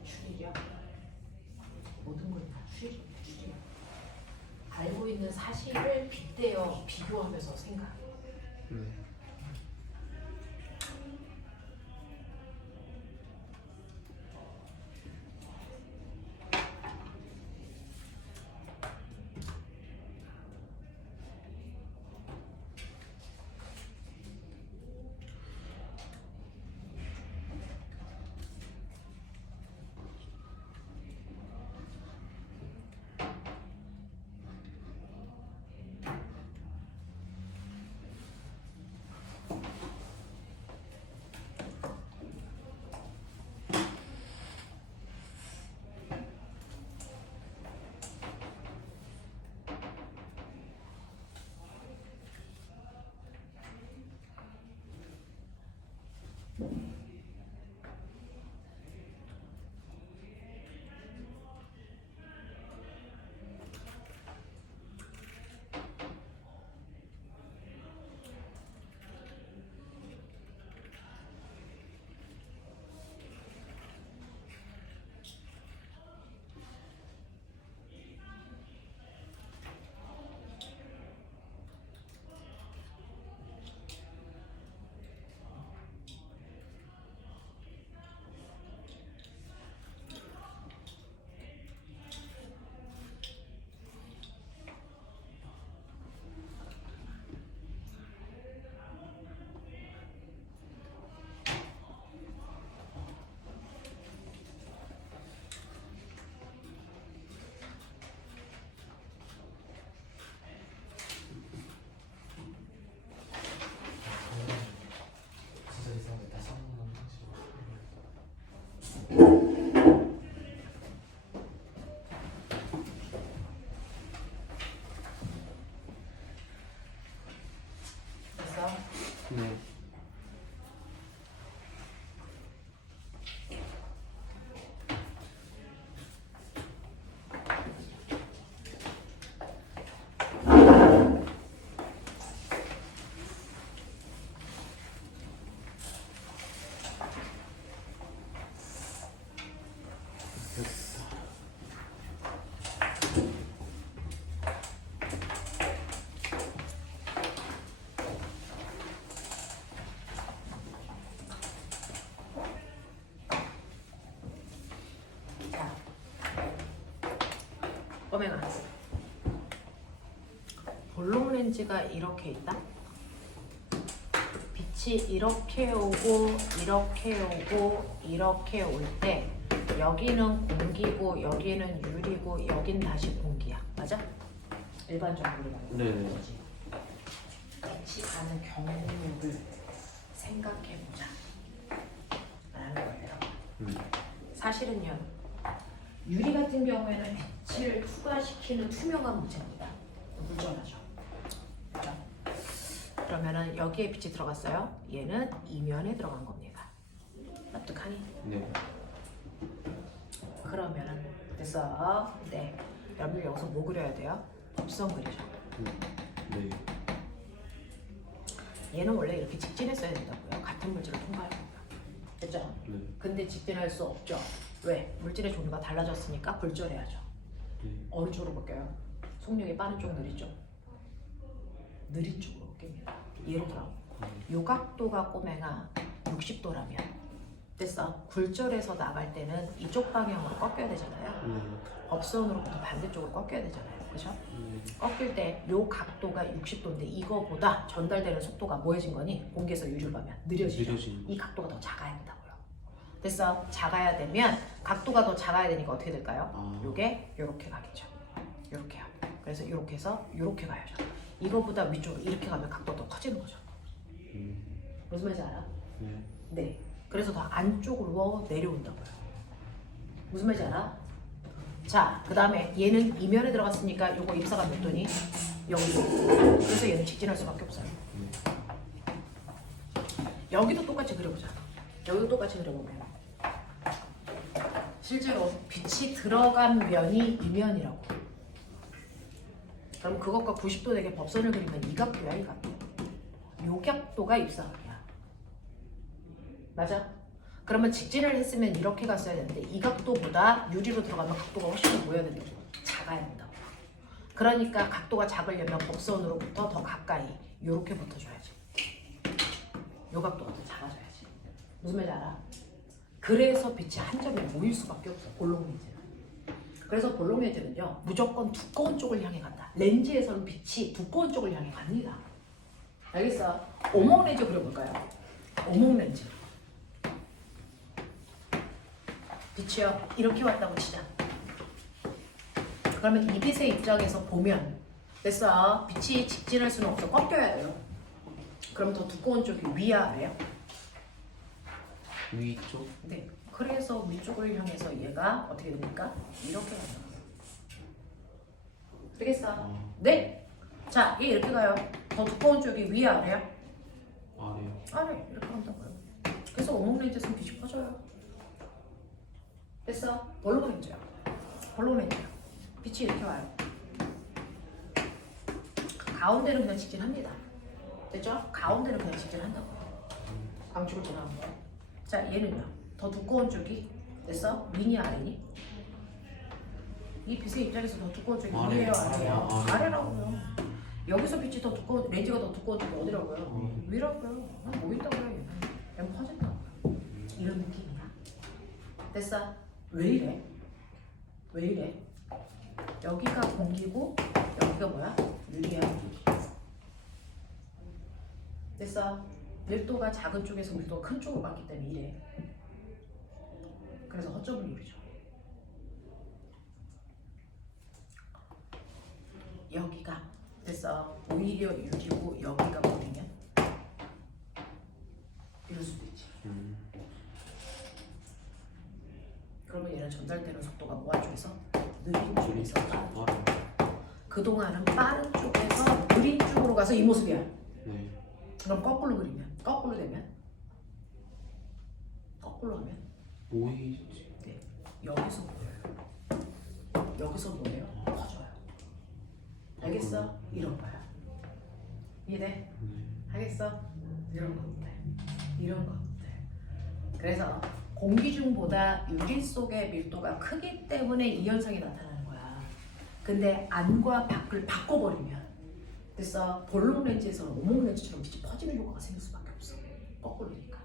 추리력. 모든 걸 다 추리력. 알고 있는 사실을 빗대어 비교하면서 생각. 네. 진짜 이상하게 다시 한번 다시. 됐어? 네. 됐어. 자, 꼬맹아. 볼록 렌즈가 이렇게 있다. 빛이 이렇게 오고 이렇게 오고 이렇게 올 때 여기는 공기고 여기는 유리고 여긴 다시 공기야. 맞아? 일반적으로 말하는 네. 거지. 빛이 가는 경로를 생각해보자 라는 거예요. 사실은요, 유리 같은 경우에는 빛을 투과시키는 투명한 물체입니다. 물전하죠. 그렇죠? 그러면은 여기에 빛이 들어갔어요. 얘는 이면에 들어간 겁니다. 납득하니? 네. 그러면은 됐어. 네. 여러분 여기서 뭐 그려야 돼요? 곡선 그리죠. 네. 얘는 원래 이렇게 직진했어야 된다고요. 같은 물질을 통과하는 거예요. 됐죠? 네. 근데 직진할 수 없죠. 왜? 물질의 종류가 달라졌으니까 굴절해야죠. 네. 어느 쪽으로 바뀌어요? 속력이 빠른 쪽, 느린 쪽? 느린 쪽으로 바뀝니다. 예를 들어 요 각도가 꼬맹아 60도라면 됐어. 굴절해서 나갈 때는 이쪽 방향으로 꺾여야 되잖아요. 네. 법선으로부터 반대쪽으로 꺾여야 되잖아요. 그죠? 네. 꺾일 때 요 각도가 60도인데 이거보다 전달되는 속도가 뭐해진 거니? 공기에서 유리로 가면 느려지죠. 느려지는 이 각도가 더 작아야 된다고요. 됐어? 작아야 되면 각도가 더 작아야 되니까 어떻게 될까요? 아. 요게 요렇게 가겠죠. 요렇게요. 그래서 요렇게 해서 요렇게 가야죠. 이거보다 위쪽으로 이렇게 가면 각도가 더 커지는 거죠. 무슨 말인지 알아? 네. 네. 그래서 더 안쪽으로 내려온다고요. 무슨 말인지 알아? 자, 그 다음에 얘는 이면에 들어갔으니까 요거 입사가 몇 도니? 0도. 그래서 얘는 직진할 수밖에 없어요. 여기도 똑같이 그려보자. 여기도 똑같이 그려보면 실제로 빛이 들어간 면이 이면이라고. 그럼 그것과 90도 되게 법선을 그리면 이 각도야, 이 각도. 요 각도가 입사각이야. 맞아? 그러면 직진을 했으면 이렇게 갔어야 되는데 이 각도보다 유리로 들어가면 각도가 훨씬 더 뭐여야 된다고? 작아야 된다고. 그러니까 각도가 작으려면 법선으로부터 더 가까이 요렇게 붙어줘야지. 요 각도가 더 작아져야지. 무슨 말인지 알아? 그래서 빛이 한 점에 모일 수밖에 없어. 볼록렌즈는. 그래서 볼록렌즈는요 무조건 두꺼운 쪽을 향해 간다. 렌즈에서는 빛이 두꺼운 쪽을 향해 갑니다. 알겠어? 오목렌즈 그려볼까요? 오목렌즈. 빛이요 이렇게 왔다고 치자. 그러면 이 빛의 입장에서 보면 됐어. 빛이 직진할 수는 없어. 꺾여야 돼요. 그럼 더 두꺼운 쪽이 위야 아래야? 위쪽. 네. 그래서 위쪽을 향해서 얘가 어떻게 됩니까? 이렇게 간다. 되겠어? 네. 자, 얘 이렇게 가요. 더 두꺼운 쪽이 위야 아래야? 아래요. 아래. 이렇게 간다고요. 그래서 오목렌즈에서는 빛이 퍼져요. 됐어? 볼록렌즈야. 볼록렌즈야. 빛이 이렇게 와요. 가운데는 그냥 직진합니다. 됐죠? 가운데는 그냥 직진한다고요. 광축을 지나간 거. 자, 얘는요. 더 두꺼운 쪽이 됐어? 위니 아래니? 이 빛의 입장에서 더 두꺼운 쪽이 아래. 위에요, 아래요? 아래. 아래라고요. 여기서 빛이 더 두꺼운, 렌즈가 더 두꺼운 쪽이 어디라고요? 위라고요. 보인다고요, 얘는. 그냥 퍼진다고요. 이런 느낌이야. 됐어? 왜 이래? 왜 이래? 여기가 공기고 여기가 뭐야? 유리야. 됐어? 밀도가 작은 쪽에서 밀도가 큰 쪽으로 갔기 때문에 이래. 그래서 허점을 누리죠. 여기가 됐어. 오히려 유리고 여기가 뭐냐면 이럴 수도 있지. 그러면 얘는 전달되는 속도가 뭐 쪽에서? 느린 쪽에서 빠른 쪽. 그동안은 빠른 쪽에서 느린 쪽으로 가서 이 모습이야. 네. 그럼 거꾸로 그리면 거꾸로 되면 거꾸로 하면 보이지. 네. 여기서 보여요. 여기서 뭐예요? 커져요. 알겠어? 이런 거야. 이해돼? 알겠어? 이런 것들. 이런 것들. 그래서 공기 중보다 유리 속의 밀도가 크기 때문에 이 현상이 나타나는 거야. 근데 안과 밖을 바꿔버리면 됐어? 볼록렌즈에서는 오목렌즈처럼 빛이 퍼지는 효과가 생길 수밖에 없어. 거꾸로니까.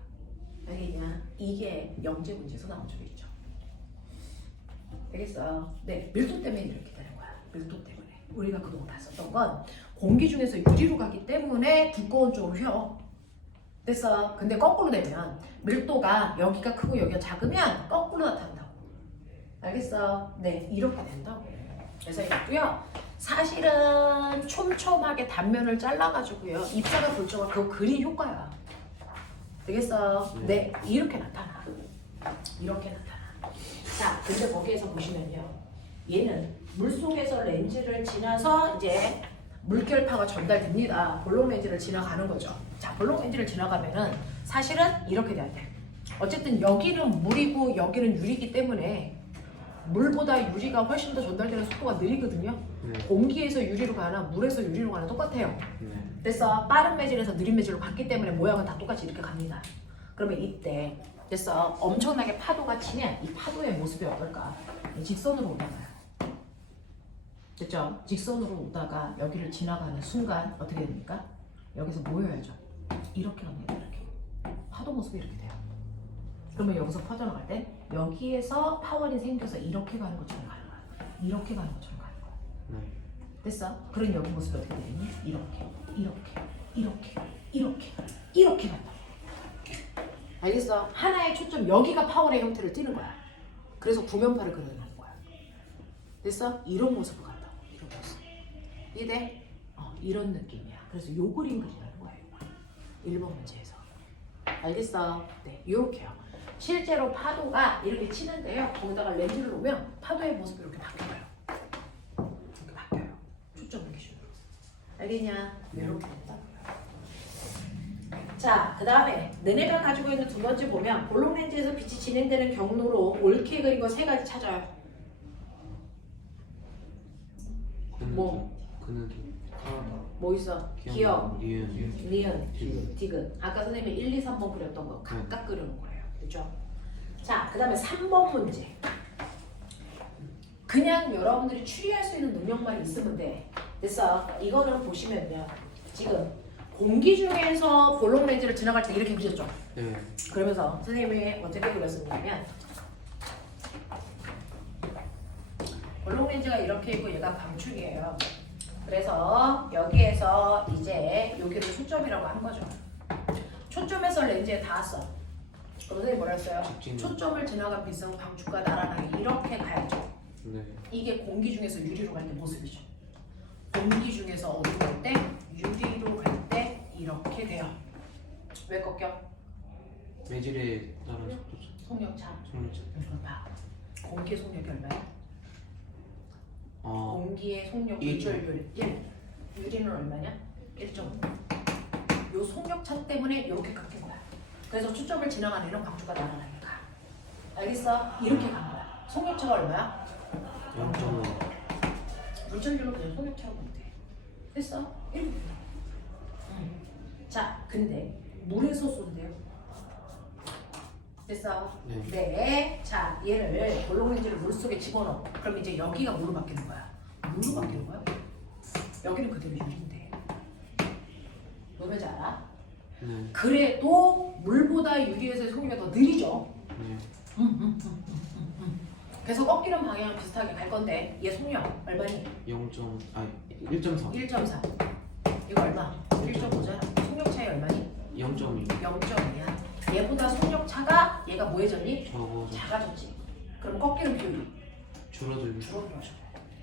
알겠냐? 이게 영재 문제에서 나온 줄이죠. 되겠어? 네, 밀도 때문에 이렇게 되는 거야. 밀도 때문에. 우리가 그동안 봤었던 건 공기 중에서 유리로 가기 때문에 두꺼운 쪽으로 휘어. 됐어. 근데 거꾸로 되면 밀도가 여기가 크고 여기가 작으면 거꾸로 나타난다고. 알겠어? 네, 이렇게 된다고. 그래서 이거고요. 사실은 촘촘하게 단면을 잘라가지고요. 입자가 불조가 그거 그린 효과야. 되겠어? 네, 이렇게 나타나. 이렇게 나타나. 자, 근데 거기에서 보시면요. 얘는 물속에서 렌즈를 지나서 이제 물결파가 전달됩니다. 볼록 렌즈를 지나가는 거죠. 자, 볼록 렌즈를 지나가면은 사실은 이렇게 돼야 돼. 어쨌든 여기는 물이고 여기는 유리기 때문에 물보다 유리가 훨씬 더 전달되는 속도가 느리거든요. 네. 공기에서 유리로 가나 물에서 유리로 가나 똑같아요. 네. 됐어. 빠른 매질에서 느린 매질로 갔기 때문에 모양은 다 똑같이 이렇게 갑니다. 그러면 이때 됐어. 엄청나게 파도가 치면 이 파도의 모습이 어떨까? 직선으로 오다가요. 됐죠? 직선으로 오다가 여기를 지나가는 순간 어떻게 됩니까? 여기서 모여야죠. 이렇게 갑니다. 이렇게. 파도 모습이 이렇게 돼요. 그러면 여기서 퍼져나갈 때 여기에서 파원이 생겨서 이렇게 가는 것처럼 가는 거야. 이렇게 가는 것처럼 가는 거야. 네. 됐어? 그런 여기 모습이 어떻게 되니? 이렇게 간다. 알겠어? 하나의 초점 여기가 파원의 형태를 띠는 거야. 그래서 구면파를 그려내는 거야. 됐어? 이런 모습을 간다고. 이런 모습. 이해돼? 이런 느낌이야. 그래서 요 그림 그리는 거예요. 1번 문제에서. 알겠어? 네, 요렇게요. 실제로 파도가 이렇게 치는데요. 거기다가 렌즈를 놓으면 파도의 모습이 이렇게 바뀌어요. 이렇게 바뀌어요. 초점을 기준으로. 알겠냐? 이렇게 된다고요. 자, 그 다음에 너네가 가지고 있는 두 번째 보면 볼록 렌즈에서 빛이 진행되는 경로로 옳게 그린 거 세 가지 찾아요. 뭐? 그늘기. 뭐 있어? 기억, 니은. 니은, 디귿. 디귿. 아까 선생님이 1, 2, 3번 그렸던 거 각각 그려놓은 거예요. 그렇죠? 자, 그 다음에 3번 문제. 그냥 여러분들이 추리할 수 있는 능력만 있으면 돼. 됐어? 이거는 보시면요. 지금 공기 중에서 볼록 렌즈를 지나갈 때 이렇게 그렸죠? 네. 그러면서 선생님이 어떻게 그렸었냐면 볼록 렌즈가 이렇게 있고 얘가 방축이에요. 그래서 여기에서 이제 여기를 초점이라고 한 거죠. 초점에서 렌즈에 닿았어. 그럼 선생님이 뭐라 했어요? 직진. 초점을 지나간 빛은 방축과 나란하게 이렇게 가야죠. 네. 이게 공기 중에서 유리로 갈 때 모습이죠. 공기 중에서 어디로 갈 때? 유리로 갈 때 이렇게 돼요. 왜 꺾여? 매질에 따른 속도죠. 속력차. 속력차. 이걸 봐. 공기의 속력이 얼마야? 어. 공기의 속력 일. 분출율 1. 유리는 얼마냐? 1.5. 요 속력차 때문에 이렇게 깎인 거야. 그래서 초점을 지나가는 애는 광주가 나란하게 가. 알겠어? 이렇게 간 거야. 속력차가 얼마야? 0.5. 물질률로 그냥 속력차로 보면 돼. 됐어? 1. 자, 근데 물에서 쏜대요. 됐어? 네. 네. 자, 얘를 볼록 렌즈를 물속에 집어넣어. 그럼 이제 여기가 물로 바뀌는 거야. 물로 바뀌는 거야? 여기는 그대로 유리인데. 왜 그런지 알아? 네. 그래도 물보다 유리에서의 속력이 더 느리죠. 네. 그래서 꺾이는 방향은 비슷하게 갈 건데 얘 속력 얼마니? 1.4. 1.4. 이거 얼마? 1.5잖아. 속력 차이 얼마니? 0.2. 0.2야. 얘보다 속력 차가 얘가 뭐해졌니? 적어서 작아졌지. 그럼 꺾이는 비율이 줄어들고. 줄어들어져.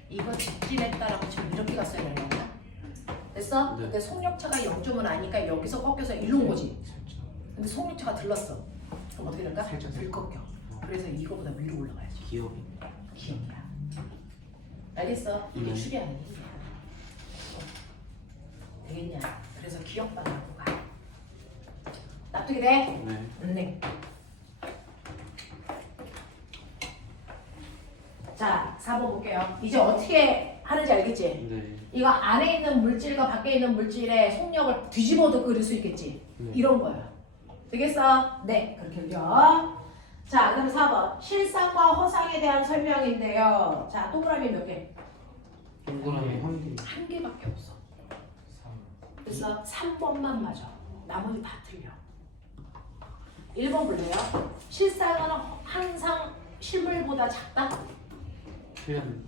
이거 직진했다라고 지금 이렇게 갔어야 되는 거야? 됐어? 네. 근데 속력차가 0.5는 아니니까 여기서 꺾여서 일로 온 거지. 살짝. 근데 속력차가 들렀어. 그럼 어떻게 될까? 살짝 들 꺾여. 그래서 이거보다 위로 올라가야지. 기억이. 기억이야. 알겠어? 이게 네. 추리하는 힘이야. 되겠냐? 그래서 기억반하고 가. 납득이 돼? 네. 네. 자, 4번 볼게요. 이제 어떻게 하는지 알겠지? 네. 이거 안에 있는 물질과 밖에 있는 물질의 속력을 뒤집어도 그릴 수 있겠지? 네. 이런 거야. 되겠어? 네, 그렇게 그려. 자, 그다음 4번. 실상과 허상에 대한 설명인데요. 자, 동그라미 몇 개? 동그라미 한 개. 한 개밖에 없어. 3. 그래서 3번만 맞아. 나머지 다 틀려. 1번 볼래요? 실상은 항상 실물보다 작다? 표현.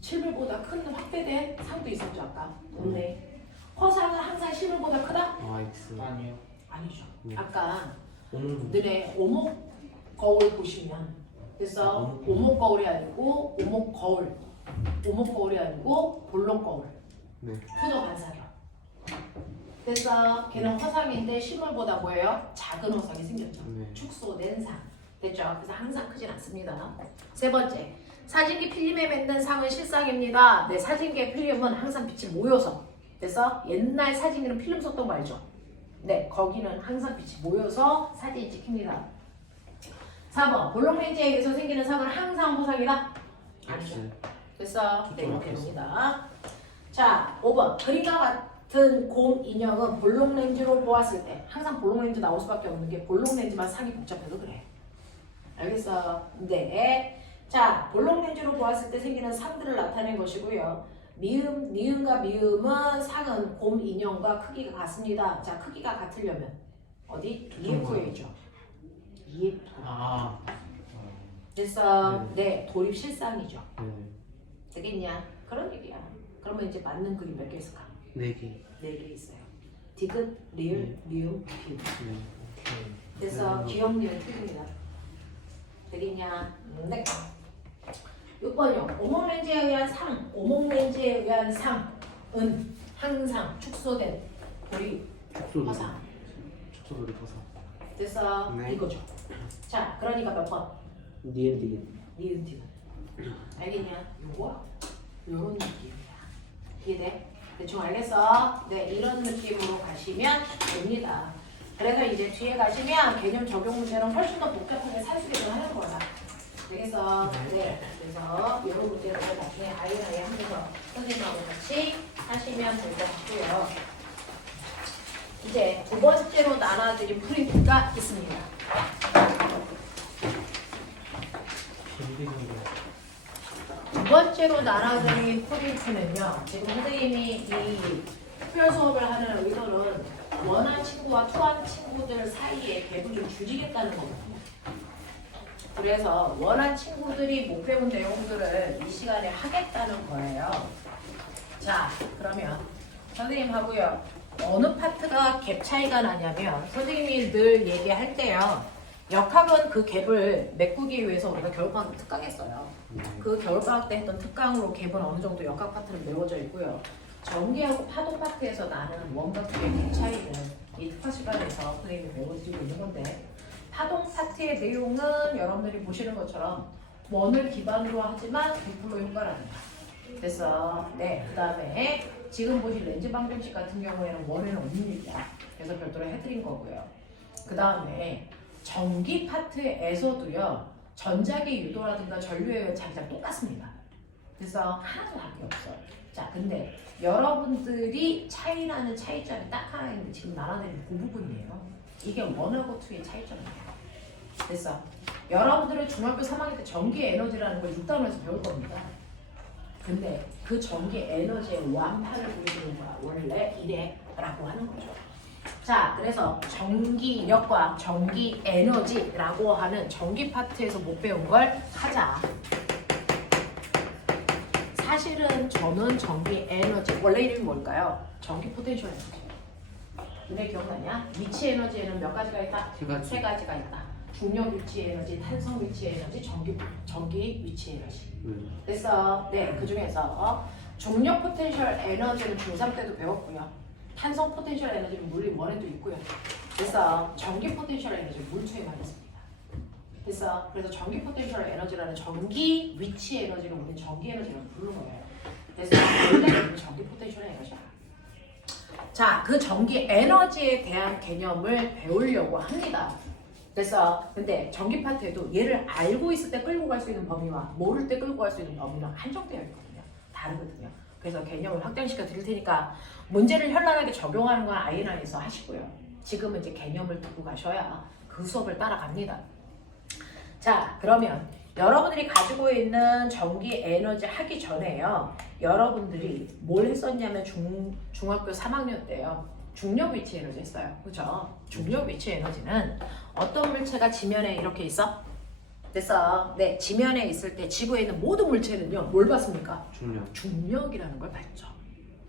실물보다 큰 확대된 상도 있었죠 아까? 없네. 허상은 항상 실물보다 크다? X. 아니요. 아니죠. 네. 아까 오목 너네 오목 거울 보시면 그래서 오목 거울이 아니고 오목 거울, 오목 거울이 아니고 볼록 거울, 네. 포도 반사격. 그래서 걔는 화상인데 실물보다 뭐예요? 작은 화상이 생겼죠. 네. 축소된 상. 됐죠? 그래서 항상 크진 않습니다. 세 번째, 사진기 필름에 맺는 상은 실상입니다. 네, 사진기의 필름은 항상 빛이 모여서. 그래서 옛날 사진기는 필름 썼던 거 알죠? 네, 거기는 항상 빛이 모여서 사진이 찍힙니다. 4번, 볼록렌즈에 의해서 생기는 상은 항상 호상이다? 아니죠. 없어요. 그래서 네, 이렇게 없어요. 됩니다. 자, 5번, 그림과 같은 곰 인형은 볼록렌즈로 보았을 때 항상 볼록렌즈 나올 수밖에 없는 게 볼록렌즈만 상이 복잡해서 그래. 알겠어? 네. 자, 볼록렌즈로 보았을 때 생기는 상들을 나타낸 것이고요. 미음, 니은과 미음은 상은 곰 인형과 크기가 같습니다. 자, 크기가 같으려면 어디? EFA죠. EF. 아. 그래서 네, 도립 실상이죠. 네. 되겠냐? 그런 얘기야. 그러면 이제 맞는 그림 몇 개 있을까? 4개. 4개 있어요. 디귿, 리을, 미음, 비음. 네. 오케이. 그래서 기억니은 틀립니다. 되겠냐? 네. 6번이요. 오목렌즈에 의한 상, 오목렌즈에 의한 상은 항상 축소된 우리 축소도. 화상. 축소도 화상. 그래서 네. 이거죠. 자, 그러니까 몇 번? 니은 디귿. 니은 디귿. 알겠냐? 요거 요런 느낌이야. 이해돼? 대충 알겠어? 네, 이런 느낌으로 가시면 됩니다. 그래서 이제 뒤에 가시면 개념 적용 문제는 훨씬 더 복잡하게 산수계를 하는 거야. 되겠어? 네. 그래서 이런 문제를 나중에 아이라이 하면서 선생님하고 같이 하시면 될 것 같고요. 이제 두 번째로 나눠드린 프린트가 있습니다. 두 번째로 나눠드린 프린트는요. 지금 선생님이 이 특별 수업을 하는 의도는 원한 친구와 투한 친구들 사이에 갭을 좀 줄이겠다는 거거든요. 그래서 원한 친구들이 못 배운 내용들을 이 시간에 하겠다는 거예요. 자, 그러면 선생님하고요. 어느 파트가 갭 차이가 나냐면 선생님이 늘 얘기할 때요. 역학은 그 갭을 메꾸기 위해서 우리가 겨울방학 때 특강했어요. 그 겨울방학 때 했던 특강으로 갭은 어느 정도 역학 파트는 메워져 있고요. 전기하고 파동 파트에서 나는 원과 투의 갭 차이는 이 특화 시간에서 선생님이 메워지고 있는 건데 파동 파트의 내용은 여러분들이 보시는 것처럼 원을 기반으로 하지만 빅플로 효과라는 거. 됐어. 네. 그 다음에 지금 보신 렌즈 방정식 같은 경우에는 원에는 없는 얘기야. 그래서 별도로 해드린 거고요. 그 다음에 전기 파트에서도요. 전자기 유도라든가 전류의 자기장 똑같습니다. 그래서 하나도 다른 게 없어요. 자, 근데 여러분들이 차이나는 차이점이 딱 하나 있는데 지금 나눠드린 그 부분이에요. 이게 원하고 투의 차이점이에요. 그래서 여러분들은 중학교 3학년 때 전기 에너지라는 걸 6단원에서 배울 겁니다. 근데 그 전기 에너지의 완파를 보여주는 거야. 원래 이래라고 하는 거죠. 자, 그래서 전기력과 전기 에너지라고 하는 전기 파트에서 못 배운 걸 하자. 사실은 저는 전기 에너지, 원래 이름이 뭘까요? 전기 포텐셜 에너지. 근데 기억나냐? 위치 에너지에는 몇 가지가 있다? 세 가지. 세 가지가 있다. 중력 위치 에너지, 탄성 위치 에너지, 전기 위치 에너지. 그래서 네, 그 중에서 중력 포텐셜 에너지는 중3 때도 배웠고요. 탄성 포텐셜 에너지는 물리 1에도 있고요. 그래서 전기 포텐셜 에너지는 물투에만 있습니다. 그래서 전기 포텐셜 에너지라는 전기 위치 에너지를 우리는 전기 에너지라고 부르는 거예요. 그래서 원래는 전기 포텐셜 에너지야. 자, 그 전기 에너지에 대한 개념을 배우려고 합니다. 그래서 근데 전기 파트에도 얘를 알고 있을 때 끌고 갈 수 있는 범위와 모를 때 끌고 갈 수 있는 범위는 한정되어 있거든요. 다르거든요. 그래서 개념을 확장시켜 드릴 테니까 문제를 현란하게 적용하는 건 아이라인에서 하시고요. 지금은 이제 개념을 듣고 가셔야 그 수업을 따라갑니다. 자, 그러면 여러분들이 가지고 있는 전기 에너지 하기 전에요. 여러분들이 뭘 했었냐면 중학교 3학년 때요. 중력 위치 에너지 했어요. 그죠? 중력 위치 에너지는 어떤 물체가 지면에 이렇게 있어? 됐어. 네, 지면에 있을 때 지구에 있는 모든 물체는요. 뭘 받습니까? 중력. 중력이라는 걸 받죠.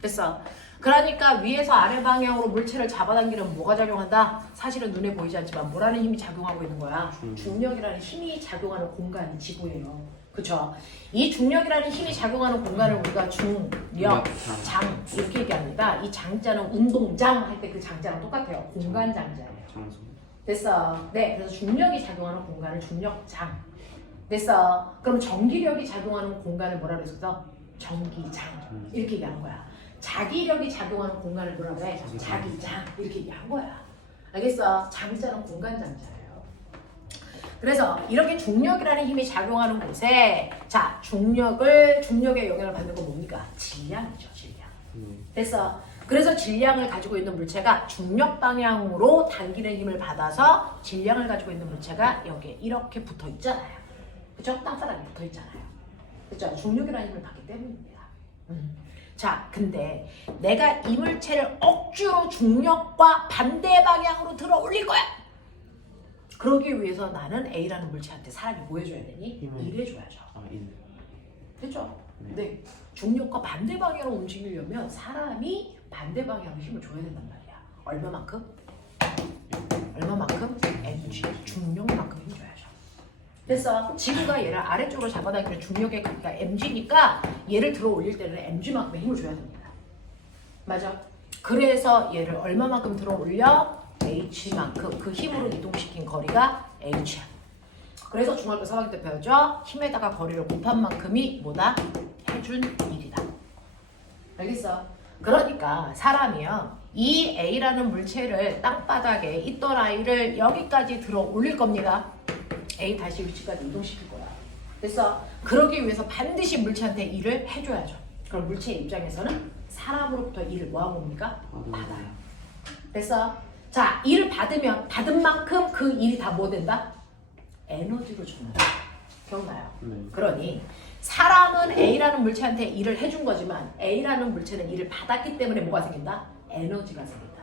됐어. 그러니까 위에서 아래 방향으로 물체를 잡아당기는 뭐가 작용한다? 사실은 눈에 보이지 않지만 뭐라는 힘이 작용하고 있는 거야? 중력이라는 힘이 작용하는 공간이 지구예요. 그쵸? 이 중력이라는 힘이 작용하는 공간을 우리가 중력, 장 이렇게 얘기합니다. 이 장자는 운동장 할 때 그 장자랑 똑같아요. 공간 장자예요. 장소. 됐어. 네, 그래서 중력이 작용하는 공간을 중력장. 됐어. 그럼 전기력이 작용하는 공간을 뭐라 그랬어? 전기장. 이렇게 얘기하는 거야. 자기력이 작용하는 공간을 뭐라 그래? 자기장. 이렇게 얘기한 거야. 알겠어? 장자는 공간 장자예요. 그래서 이렇게 중력이라는 힘이 작용하는 곳에 자, 중력의 영향을 받는 건 뭡니까? 질량이죠, 질량. 됐어. 그래서 질량을 가지고 있는 물체가 중력 방향으로 당기는 힘을 받아서 질량을 가지고 있는 물체가 여기에 이렇게 붙어 있잖아요. 그죠? 땅바닥에 붙어 있잖아요. 그죠? 중력이라는 힘을 받기 때문입니다. 자, 근데 내가 이 물체를 억지로 중력과 반대 방향으로 들어 올릴 거야. 그러기 위해서 나는 A라는 물체한테 사람이 뭐 해줘야 되니? 일해줘야죠. 아, 일. 됐죠? 네. 네. 중력과 반대 방향으로 움직이려면 사람이 반대 방향으로 힘을 줘야 된단 말이야. 얼마만큼? 얼마만큼? mg. 중력만큼 힘 줘야죠. 됐어. 지구가 얘를 아래쪽으로 잡아당기는 중력의 크기가 mg니까 얘를 들어 올릴 때는 mg만큼의 힘을 줘야 됩니다. 맞아? 그래서 얘를 얼마만큼 들어 올려? h만큼. 그 힘으로 이동시킨 거리가 h야. 그래서 중학교 4학년 때 배웠죠? 힘에다가 거리를 곱한 만큼이 뭐다? 해준 일이다. 알겠어? 그러니까 사람이요. 이 A라는 물체를 땅바닥에 있던 아이를 여기까지 들어 올릴 겁니다. A 다시 위치까지 이동시킬 거야. 됐어? 그러기 위해서 반드시 물체한테 일을 해줘야죠. 그럼 물체의 입장에서는 사람으로부터 일을 뭐 하는 겁니까? 받아요. 됐어? 자, 일을 받으면 받은 만큼 그 일이 다 뭐 된다? 에너지로 주는 거야. 기억나요? 네. 그러니 사람은 A라는 물체한테 일을 해준 거지만 A라는 물체는 일을 받았기 때문에 뭐가 생긴다? 에너지가 생긴다.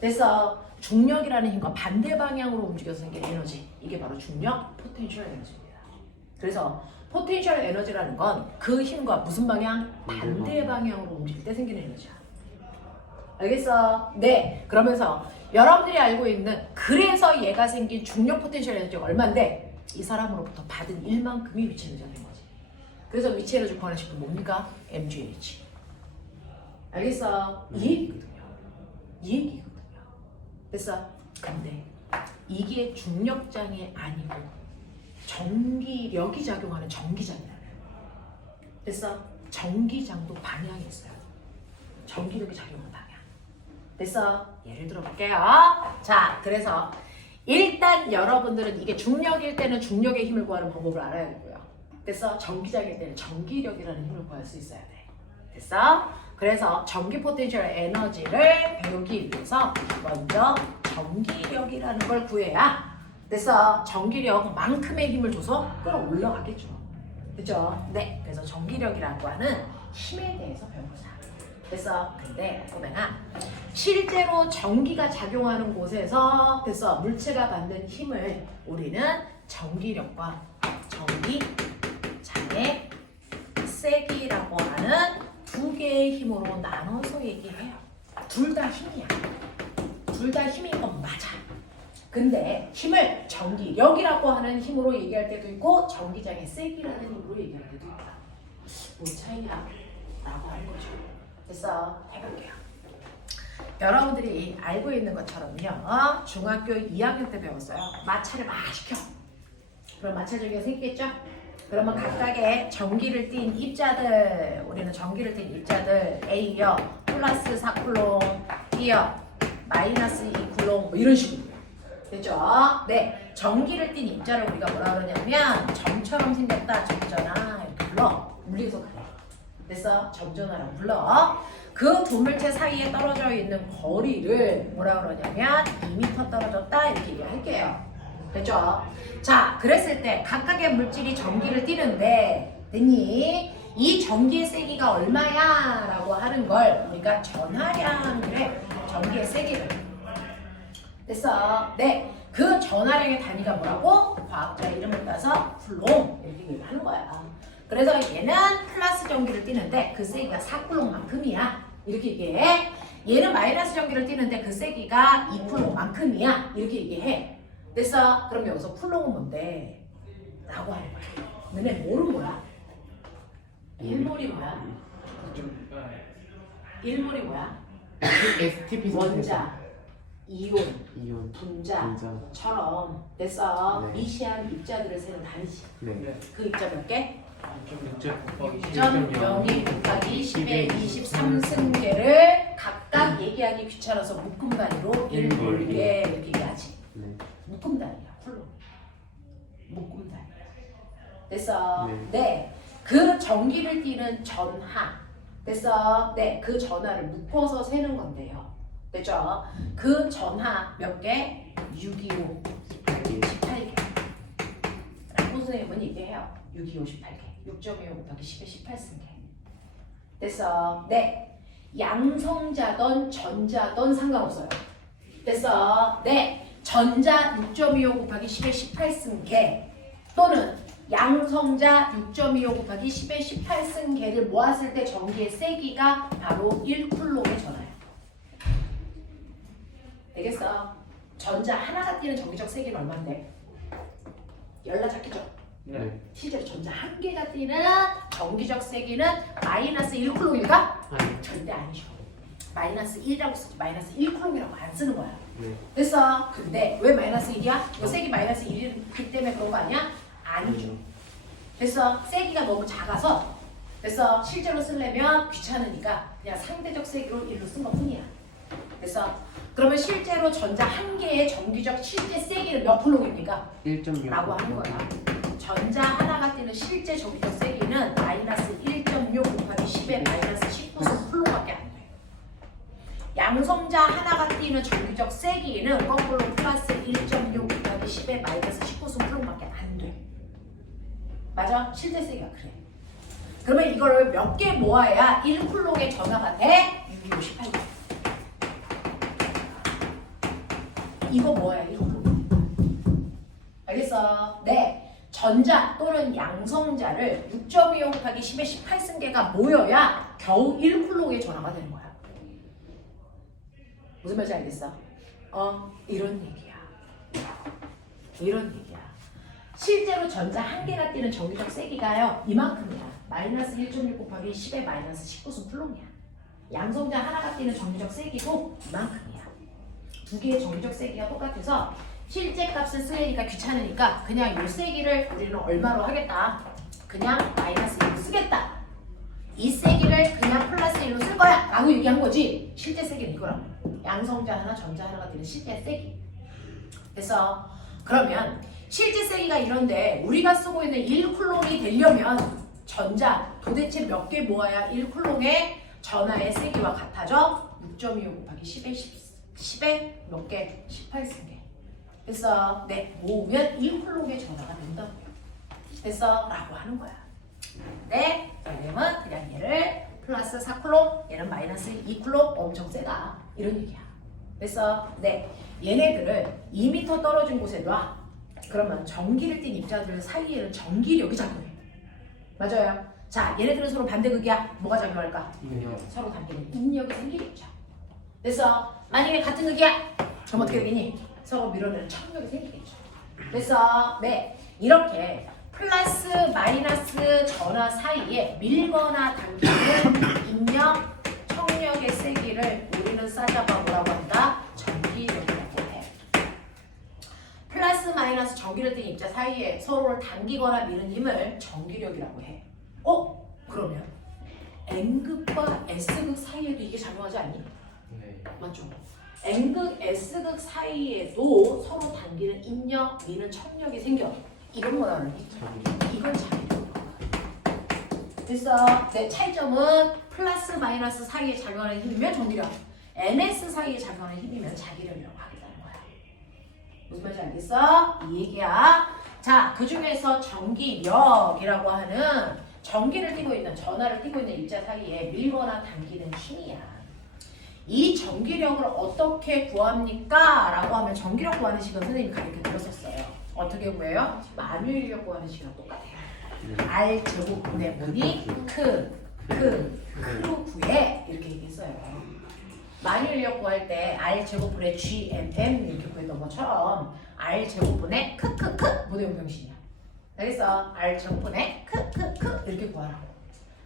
그래서 중력이라는 힘과 반대 방향으로 움직여서 생긴 에너지, 이게 바로 중력 포텐셜 에너지입니다. 그래서 포텐셜 에너지라는 건 그 힘과 무슨 방향? 반대 방향으로 움직일 때 생기는 에너지야. 알겠어? 네. 그러면서 여러분들이 알고 있는 그래서 얘가 생긴 중력 포텐셜 에너지가 얼마인데 이 사람으로부터 받은 일만큼이 위치 에너지가 된 거지. 그래서 위치 에너지 구하는 뭡니까? mgh. 알겠어? 이 얘기거든요. 이 얘기거든요. 됐어? 근데 이게 중력장이 아니고 전기력이 작용하는 전기장이라는. 됐어? 전기장도 방향이 있어요. 전기력이 작용하는 방향. 됐어? 예를 들어 볼게요. 자, 그래서 일단 여러분들은 이게 중력일 때는 중력의 힘을 구하는 방법을 알아야 되고요. 됐어? 전기장일 때는 전기력이라는 힘을 구할 수 있어야 돼. 됐어? 그래서 전기 포텐셜 에너지를 배우기 위해서 먼저 전기력이라는 걸 구해야 됐어? 전기력만큼의 힘을 줘서 끌어올라가겠죠. 그죠? 네. 그래서 전기력이라고 하는 힘에 대해서 배워보자. 됐어? 근데 꼬맹아, 실제로 전기가 작용하는 곳에서 됐어? 물체가 받는 힘을 우리는 전기력과 전기장의 세기라고 하는 두 개의 힘으로 나눠서 얘기해요. 둘 다 힘이야. 둘 다 힘인 건 맞아. 근데 힘을 전기력이라고 하는 힘으로 얘기할 때도 있고 전기장의 세기라는 힘으로 얘기할 때도 있다. 뭔 차이야? 라고 하는 거죠. 됐어? 해볼게요. 여러분들이 알고 있는 것처럼요. 중학교 2학년 때 배웠어요. 마찰을 막 시켜. 그럼 마찰 전기가 생기겠죠? 그러면 각각의 전기를 띤 입자들, 우리는 전기를 띤 입자들 A요, 플러스 4쿨롱, B요, 마이너스 2쿨롱 뭐 이런 식으로. 됐죠? 네. 전기를 띤 입자를 우리가 뭐라 그러냐면 점처럼 생겼다, 점전화 이렇게 불러. 물리에서 그래. 됐어? 점전화라고 불러. 그 두 물체 사이에 떨어져 있는 거리를 뭐라 그러냐면 2m 떨어졌다 이렇게 얘기할게요. 됐죠? 자, 그랬을 때 각각의 물질이 전기를 띠는데 됐니? 이 전기의 세기가 얼마야? 라고 하는 걸 우리가 전하량이래. 전기의 세기를. 됐어? 네. 그 전하량의 단위가 뭐라고? 과학자 이름을 따서 쿨롱 이렇게 얘기하는 거야. 그래서 얘는 플러스 전기를 띠는데 그 세기가 4쿨롱만큼이야. 이렇게 얘기해. 얘는 마이너스 전기를 띠는데 그 세기가 2쿨롱만큼이야. 이렇게 얘기해. 됐어? 그럼 여기서 쿨롱은 뭔데? 라고 하는 거야. 너네 뭐는 뭐야? 1몰이 뭐야? 1몰이 뭐야? STP 원자, 이온, 이온 분자처럼 됐어. 네. 미시한 입자들을 세는 단위지. 네. 그 입자 몇 개? 6.0 0.02 곱하기 10의 23승계를 각각 얘기하기 귀찮아서 묶음 단위로 1몰 이렇게 얘기하지. 네. 묶음 단위야. 쿨로. 묶음 단위. 됐어? 네. 네. 그 전기를 띠는 전하. 됐어? 네. 그 전하를 묶어서 세는 건데요. 됐죠? 그 전하 몇 개? 625, 18개. 라고 선생님은 얘기해요. 625, 18개. 6.25 곱하기 10의 18승계. 됐어? 네. 양성자던 전자던 상관없어요. 됐어? 네. 전자 6.25 곱하기 10의 18승계 또는 양성자 6.25 곱하기 10의 18승계를 모았을 때 전기의 세기가 바로 1쿨롱에 전하여. 되겠어? 전자 하나가 띠는 전기적 세기는 얼마인데? 열나잡히죠? 네. 실제로 전자 한 개가 띠는 전기적 세기는 마이너스 1쿨롱일까? 아니. 절대 아니죠. 마이너스 1이라고 쓰지 마이너스 1쿨롱이라고 안 쓰는 거야. 네. 됐어? 근데 왜 마이너스 1이야? 너 세기 마이너스 1이기 때문에 그런 거 아니야? 아니죠. 됐어? 세기가 너무 작아서 됐어? 실제로 쓰려면 귀찮으니까 그냥 상대적 세기로 1로 쓴 것 뿐이야. 됐어? 그러면 실제로 전자 한 개의 전기적 실제 세기는 몇 쿨롱입니까? 1.6 라고 하는 거야. 전자 하나가 띠는 실제 전기적 세기는 마이너스 1.6 곱하기 10의 마이너스 19성 쿨롱밖에 안 돼. 양성자 하나가 띠는 전기적 세기는 거꾸로 플러스 1.6 곱하기 10의 마이너스 19성 쿨롱밖에 안 돼. 맞아? 실제 세기가 그래. 그러면 이걸 몇 개 모아야 1쿨롱의 전화가 돼? 6, 2, 18개. 이거 모아야 1쿨롱. 알겠어? 네. 전자 또는 양성자를 6.25 곱하기 10의 18승계가 모여야 겨우 1쿨롱의 전화가 되는 거야. 무슨 말인지 알겠어? 이런 얘기야. 이런 얘기야. 실제로 전자 한 개가 띠는 전기적 세기가요. 이만큼이야. 마이너스 1.6 곱하기 10의 마이너스 19승 쿨롱이야. 양성자 하나가 띠는 전기적 세기도 이만큼이야. 두 개의 전기적 세기가 똑같아서 실제 값을 쓰려니까 귀찮으니까 그냥 이 세기를 우리는 얼마로 하겠다. 그냥 마이너스 1로 쓰겠다. 이 세기를 그냥 플러스 1로 쓸 거야 라고 얘기한 거지. 실제 세기는 이거라고. 양성자 하나 전자 하나가 되는 실제 세기. 그래서 그러면 실제 세기가 이런데 우리가 쓰고 있는 1쿨롱이 되려면 전자 도대체 몇 개 모아야 1쿨롱의 전하의 세기와 같아져? 6.25 곱하기 10의 몇 개? 18승계. 됐어? 네, 모으면 1쿨롱의 전화가 된다고요. 됐어? 라고 하는 거야. 네, 선생님은 그냥 얘를 플러스 4쿨롱, 얘는 마이너스 2쿨롱 엄청 세다. 이런 얘기야. 됐어? 네, 얘네들을 2m 떨어진 곳에 놔. 그러면 전기를 띤 입자들 사이에는 전기력이 작용해. 맞아요? 자, 얘네들은 서로 반대극이야. 뭐가 작용할까? 서로 다르는 인력이 생기겠죠. 됐어? 만약에 같은 극이야. 그럼 어떻게 되겠니? 서로 밀어내는 청력이 생기겠죠. 그래서 네, 이렇게 플러스 마이너스 전화 사이에 밀거나 당기는 인력, 청력의 세기를 우리는 싸잡아 뭐라고 한다? 전기력이라고 해. 플러스 마이너스 전기를 띤 입자 사이에 서로를 당기거나 미는 힘을 전기력이라고 해. 그러면 N극과 S극 사이에도 이게 작용하지 않니? 네. 맞죠? N극, S극 사이에도 서로 당기는 인력, 미는 청력이 생겨. 이건 뭐라 그러니? 이걸 자기력이라고 해. 그래서 내 차이점은 플러스 마이너스 사이에 작용하는 힘이면 전기력, NS 사이에 작용하는 힘이면 자기력이라고 하겠다는 거야. 무슨 말인지 알겠어? 이 얘기야. 자, 그 중에서 전기력이라고 하는 전기를 띠고 있는, 전하를 띠고 있는 입자 사이에 밀거나 당기는 힘이야. 이 전기력을 어떻게 구합니까? 라고 하면 전기력 구하는 식은 선생님이 가르쳐 드렸었어요. 어떻게 구해요? 만유인력 구하는 식이랑 똑같아요. R 제곱분의 무늬 크 크로 구해 이렇게 얘기했어요. 만유인력 구할 때 R 제곱분의 GMM 이렇게 구했던 것처럼 R 제곱분의 크크크 모대용명식이야. 알겠어? R 제곱분의 크크크 이렇게 구하라고.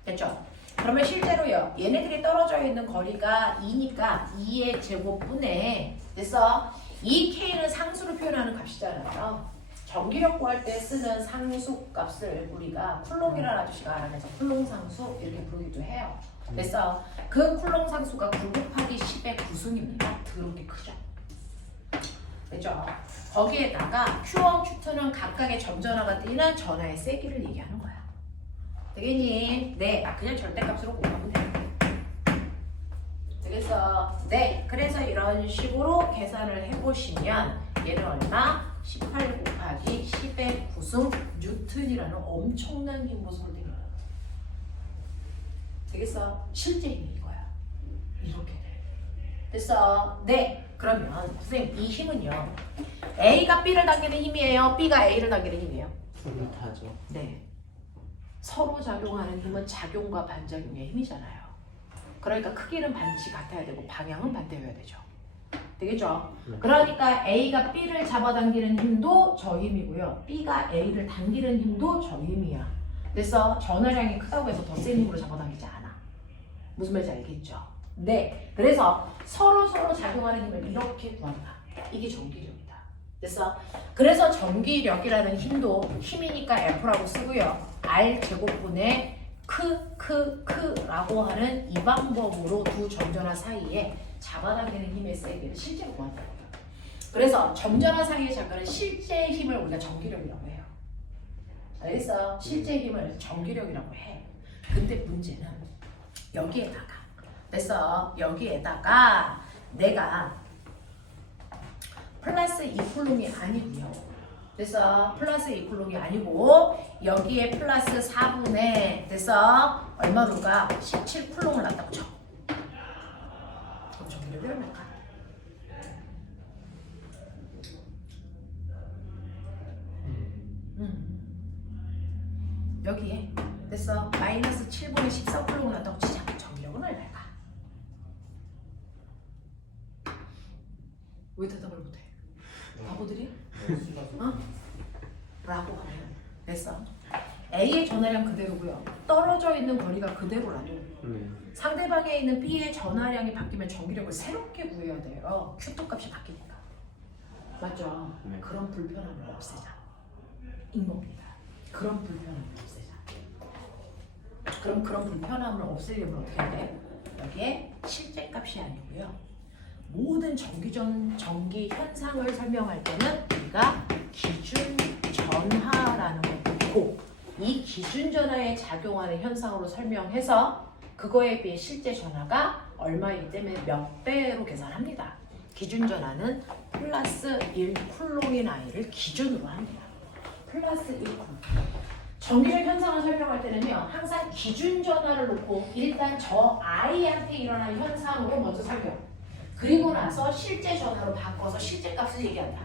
됐죠? 그러면 실제로요. 얘네들이 떨어져 있는 거리가 2니까 2의 제곱분의 됐어? 이 K는 상수로 표현하는 값이잖아요. 전기력 구할 때 쓰는 상수 값을 우리가 쿨롱이라는 아저씨가 알아내서 쿨롱 상수 이렇게 부르기도 해요. 됐어? 그 쿨롱 상수가 9 곱하기 10의 9승입니다. 더럽게 크죠? 됐죠? 거기에다가 Q1, Q2는 각각의 점전화가 뛰는 전하의 세기를 얘기하는 거야. 되겠니? 네, 그냥 절대값으로 곱하면 돼. 되겠어? 네, 그래서 이런 식으로 계산을 해보시면 얘는 얼마? 18 곱하기 10의 9승 뉴턴이라는 엄청난 힘보소를 냅니다. 되겠어? 실제 힘이 이거야. 이렇게 돼. 됐어? 네, 그러면 선생님 이 힘은요 A가 B를 당기는 힘이에요? B가 A를 당기는 힘이에요? 둘 다죠. 네. 서로 작용하는 힘은 작용과 반작용의 힘이잖아요. 그러니까 크기는 반드시 같아야 되고 방향은 반대여야 되죠. 되겠죠? 네. 그러니까 A가 B를 잡아당기는 힘도 저 힘이고요. B가 A를 당기는 힘도 저 힘이야. 그래서 전화량이 크다고 해서 더 센 힘으로 잡아당기지 않아. 무슨 말인지 알겠죠? 네. 그래서 서로 작용하는 힘을 이렇게 구한다. 이게 전기력이다. 됐어? 그래서 전기력이라는 힘도 힘이니까 F라고 쓰고요. R 제곱분의 크라고 하는 이 방법으로 두 점전화 사이에 잡아당기는 힘의 세기를 실제로 구한다고요. 그래서 점전화 사이에 잡는 실제 힘을 우리가 전기력이라고 해요. 알겠어? 실제 힘을 전기력이라고 해. 근데 문제는 여기에다가 됐어? 여기에다가 내가 플러스 2쿨롱이 아니고요. 됐어? 플러스 2쿨롱이 아니고 여기에 플러스 4분의 됐어? 얼마로가 17쿨롱을 놨다고 쳐. 그럼 전기력이 얼마일까? 여기에 됐어? 마이너스 7분의 14쿨롱을 놨다고 치자. 전기력은 얼마일까? 왜 대답을 못해? 바보들이야? 어? 라고 하면 됐어. A의 전하량 그대로고요. 떨어져 있는 거리가 그대로라도 네. 상대방에 있는 B의 전하량이 바뀌면 전기력을 새롭게 구해야 돼요. Q2 값이 바뀌니까. 맞죠? 네. 그런 불편함을 없애자. 인겁니다. 그런 불편함을 없애자. 그럼 그런 불편함을 없애려면 어떻게 해야 돼? 여기에 실제 값이 아니고요. 모든 전기 현상을 설명할 때는 우리가 기준 전하라는 걸 보고 이 기준 전하에 작용하는 현상으로 설명해서 그거에 비해 실제 전하가 얼마이기 때문에 몇 배로 계산합니다. 기준 전하는 플러스 1쿨롱인 아이를 기준으로 합니다. 플러스 1쿨롱. 전기적 현상을 설명할 때는요, 항상 기준 전하를 놓고 일단 저 아이한테 일어난 현상으로 먼저 설명. 그리고 나서 실제 전화로 바꿔서 실제 값을 얘기한다.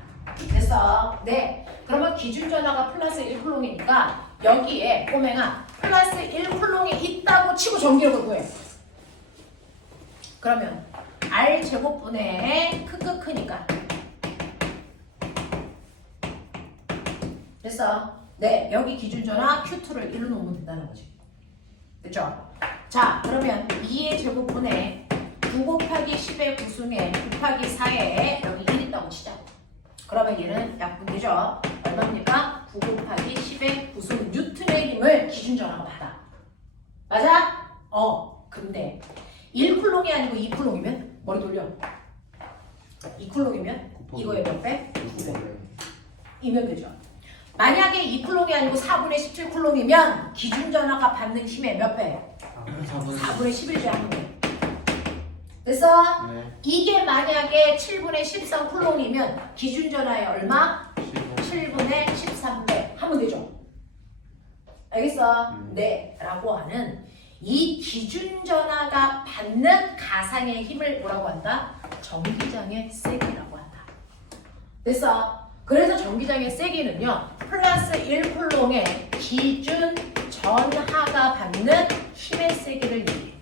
됐어? 네. 그러면 기준 전화가 플러스 1쿨롱이니까 여기에 꼬맹아 플러스 1쿨롱이 있다고 치고 전기력을 구해. 그러면 R 제곱분의 크크크니까 됐어? 네. 여기 기준 전화 Q2를 1로 놓으면 된다는 거지. 됐죠? 자, 그러면 2의 제곱분의 9 곱하기 10의 9승에 곱하기 4에 여기 1 있다고 치자. 그러면 얘는 약분되죠? 얼마입니까? 9 곱하기 10의 9승 뉴턴의 힘을 기준 전화가 받아. 맞아? 근데 1쿨롱이 아니고 2쿨롱이면 머리 돌려. 2쿨롱이면 이거의 몇 배? 9배. 이면 되죠. 만약에 2쿨롱이 아니고 4분의 17쿨롱이면 기준 전화가 받는 힘의 몇 배? 4분의 11배 하는 거. 됐어? 네. 이게 만약에 7분의 13쿨롱이면 기준 전하의 얼마? 7분의 13배 하면 되죠. 알겠어? 네. 라고 하는 이 기준 전하가 받는 가상의 힘을 뭐라고 한다? 전기장의 세기라고 한다. 됐어? 그래서 전기장의 세기는요, 플러스 1쿨롱의 기준 전하가 받는 힘의 세기를 얘기해.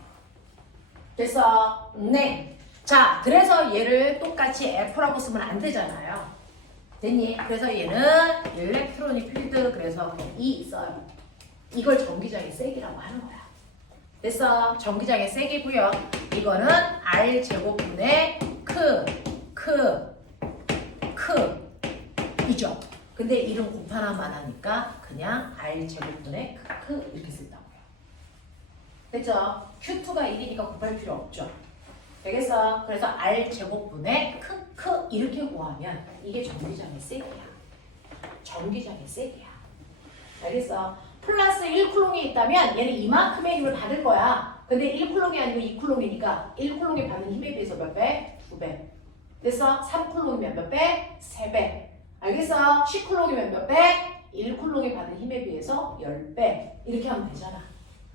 됐어? 네. 자, 그래서 얘를 똑같이 F라고 쓰면 안 되잖아요. 됐니? 그래서 얘는 일렉트로닉 필드, 그래서 그냥 E 써요. 이걸 전기장의 세기라고 하는 거야. 됐어? 전기장의 세기고요. 이거는 R 제곱분의 이죠. 근데 이름 곱하나만 하니까 그냥 R 제곱분의 이렇게 쓴다고요. 됐죠? Q2가 1이니까 곱할 필요 없죠. 되겠어? 그래서 R 제곱분의 이렇게 구하면 이게 전기장의 세기야. 전기장의 세기야. 알겠어? 플러스 1쿨롱이 있다면 얘는 이만큼의 힘을 받을 거야. 근데 1쿨롱이 아니고 2쿨롱이니까 1쿨롱이 받는 힘에 비해서 몇 배? 2배. 됐어? 3쿨롱이면 몇 배? 3배. 알겠어? 10쿨롱이면 몇 배? 1쿨롱이 받는 힘에 비해서 10배. 이렇게 하면 되잖아.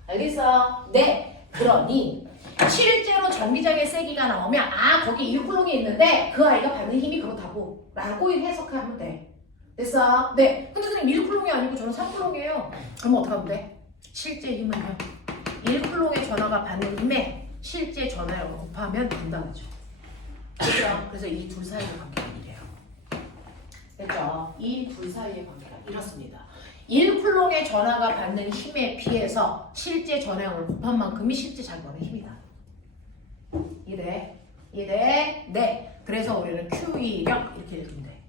알겠어? 네. 그러니 실제로 전기장의 세기가 나오면 거기 1쿨롱이 있는데 그 아이가 받는 힘이 그렇다고 라고 해석하면 돼. 됐어? 네. 근데 선생님 1쿨롱이 아니고 저는 3쿨롱이에요. 그럼 어떻게 하면 돼? 실제 힘은요. 1쿨롱의 전하가 받는 힘에 실제 전하를 곱하면 된다고죠. 됐죠? 그래서 이 둘 사이의 관계가 이래요. 됐죠? 이 둘 사이의 관계가 이렇습니다. 1쿨롱의 전하가 받는 힘에 비해서 실제 전하량을 곱한 만큼이 실제 작용하는 힘이다. 이해돼? 이해돼? 네. 그래서 우리는 Q2력 이렇게 읽으면 돼.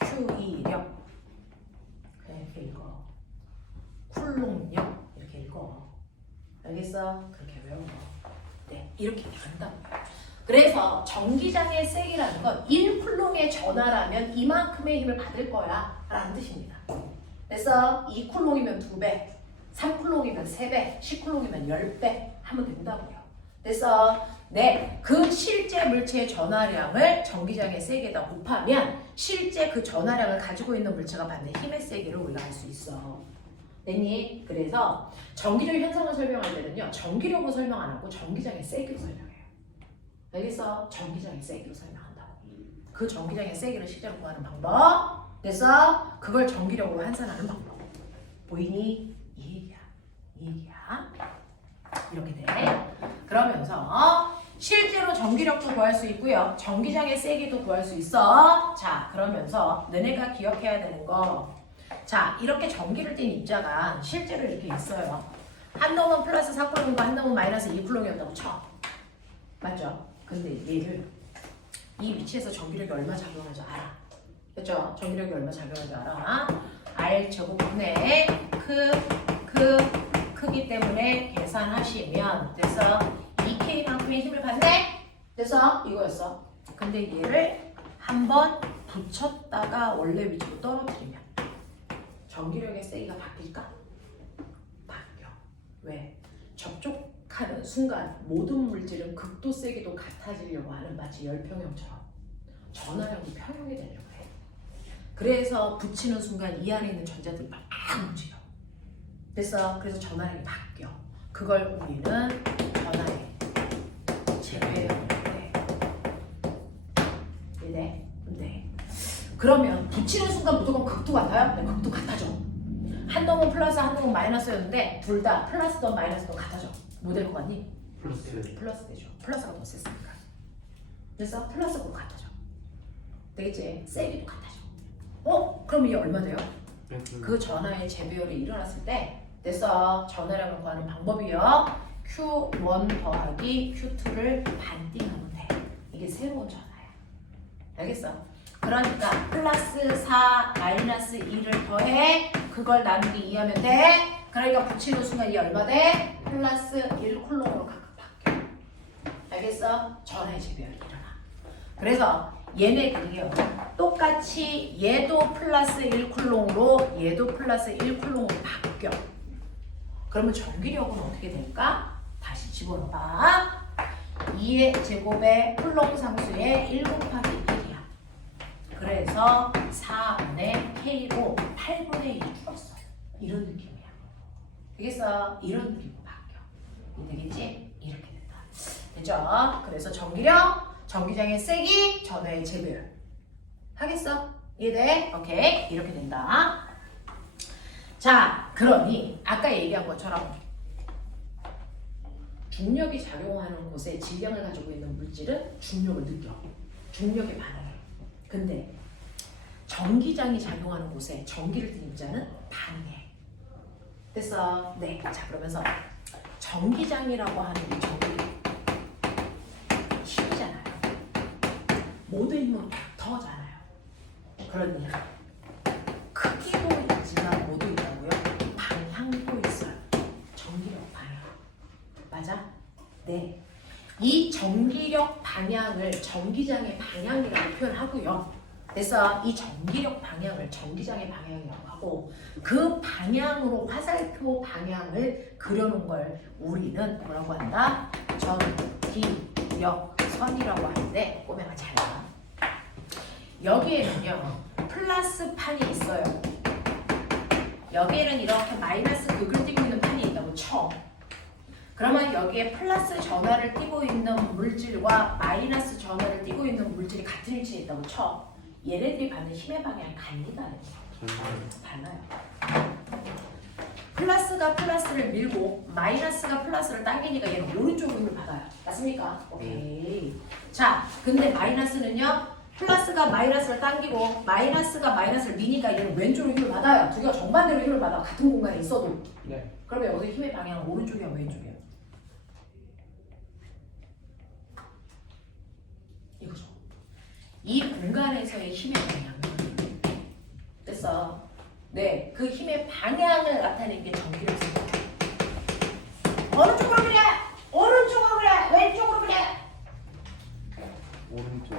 Q2력 이렇게 읽어. 쿨롱력 이렇게 읽어. 알겠어? 그렇게 외워. 네, 이렇게 간다. 그래서 전기장의 세기라는 건 1쿨롱의 전하라면 이만큼의 힘을 받을 거야 라는 뜻입니다. 그래서 2쿨롱이면 2배, 3쿨롱이면 3배, 10쿨롱이면 10배 하면 된다고요. 그래서 네, 그 실제 물체의 전하량을 전기장의 세기에다 곱하면 실제 그 전하량을 가지고 있는 물체가 받는 힘의 세기를 우리가 알 수 있어. 됐니? 그래서 전기적 현상을 설명할 때는요, 전기력으로 설명 안 하고 전기장의 세기로 설명해요. 알겠어? 전기장의 세기로 설명한다고. 그 전기장의 세기를 실제로 구하는 방법. 그래서 그걸 전기력으로 환산하는 방법. 보이니? 이 얘기야. 이 얘기야. 이렇게 돼. 그러면서 실제로 전기력도 구할 수 있고요. 전기장의 세기도 구할 수 있어. 자, 그러면서 너네가 기억해야 되는 거. 자, 이렇게 전기를 띤 입자가 실제로 이렇게 있어요. 한 놈은 플러스 4쿨롱이고 한 놈은 마이너스 2쿨롱이었다고 쳐. 맞죠? 근데 얘를 이 위치에서 전기력이 얼마 작용하는지 알아. 그렇죠? 전기력이 얼마 작용하는지 알아. R 제곱분의 크기 때문에 계산하시면 그래서 2K만큼의 힘을 받네? 그래서 이거였어. 근데 얘를 한번 붙였다가 원래 위치로 떨어뜨리면 전기력의 세기가 바뀔까? 바뀌어. 왜? 접촉하는 순간 모든 물질은 극도 세기도 같아지려고 하는 마치 열평형처럼 전하량도 평형이 되려고 해. 그래서 붙이는 순간 이 안에 있는 전자들이 막 움직여. 됐어? 그래서 전하량이 바뀌어. 그걸 우리는 전하의 제배라고 해. 이네? 네. 그러면 붙이는 순간 무조건 극도 같아요? 네, 극도 같아져. 한 놈은 플러스 한 놈은 마이너스였는데 둘 다 플러스든 마이너스든 같아져. 뭐 될 것 같니? 플러스 되죠. 플러스가 더 셌으니까. 그래서 플러스로 같아져. 되겠지? 세기도 같아져. 그럼 이게 얼마 돼요? 그 전하의 재배열이 일어났을 때 그래서 전하량을 구하는 방법이요. Q1 더하기 Q2를 반띵하면 돼. 이게 새로운 전하야. 알겠어? 그러니까 플러스 4 마이너스 2를 더해 그걸 나누기 2하면 돼. 그러니까 붙이는 순간 이 얼마 돼? 플러스 1쿨롱으로 각각 바뀌어. 알겠어? 전하의 재배열이 일어나. 그래서 얘네들이요. 똑같이 얘도 플러스 1쿨롱으로 얘도 플러스 1쿨롱으로 바뀌어. 그러면 전기력은 어떻게 될까? 다시 집어넣어봐. 2의 제곱에 쿨롱 상수의 1 곱하기 1이야. 그래서 4분의 K로 8분의 1이 줄었어. 이런 느낌이야. 되겠어? 이런 느낌으로 바뀌어. 되겠지? 이렇게 된다. 됐죠? 그래서 전기력, 전기장의 세기, 전하의 재배열. 하겠어? 이해돼? 오케이. 이렇게 된다. 자, 그러니 아까 얘기한 것처럼 중력이 작용하는 곳에 질량을 가지고 있는 물질은 중력을 느껴. 중력에 반응해. 근데 전기장이 작용하는 곳에 전기를 띠는 자는 반응해. 됐어? 네. 자, 그러면서 전기장이라고 하는 게 전기 힘이잖아요. 모든 힘은 벡터잖아요. 그러니 크기도 있지만 뭐도 있다고요? 방향도 있어요. 전기력 방향. 맞아? 네. 이 전기력 방향을 전기장의 방향이라고 표현하고요. 그래서 이 전기력 방향을 전기장의 방향이라고 하고 그 방향으로 화살표 방향을 그려놓은 걸 우리는 뭐라고 한다? 전기력선이라고 하는데 꼬매가 잘 봐. 여기에는요 플러스 판이 있어요. 여기에는 이렇게 마이너스 극을 띠고 있는 판이 있다고 쳐. 그러면 여기에 플러스 전하를 띠고 있는 물질과 마이너스 전하를 띠고 있는 물질이 같은 위치에 있다고 쳐. 얘네들이 받는 힘의 방향이 갈리다. 달라요. 플러스가 플러스를 밀고 마이너스가 플러스를 당기니까 얘는 오른쪽으로 힘을 받아요. 맞습니까? 오케이. 자, 근데 마이너스는요. 플러스가 마이너스를 당기고 마이너스가 마이너스를 미니까 얘는 왼쪽으로 힘을 받아요. 두 개가 정반대로 힘을 받아. 같은 공간에 있어도. 네. 그러면 여기서 힘의 방향은 오른쪽이야, 왼쪽이야? 이거죠. 이 공간에서의 힘의 방향은 됐어. 네, 그 힘의 방향을 나타내는 게 전기력입니다. 어느 쪽으로 그래? 오른쪽으로 그래? 왼쪽으로 그래? 오른쪽.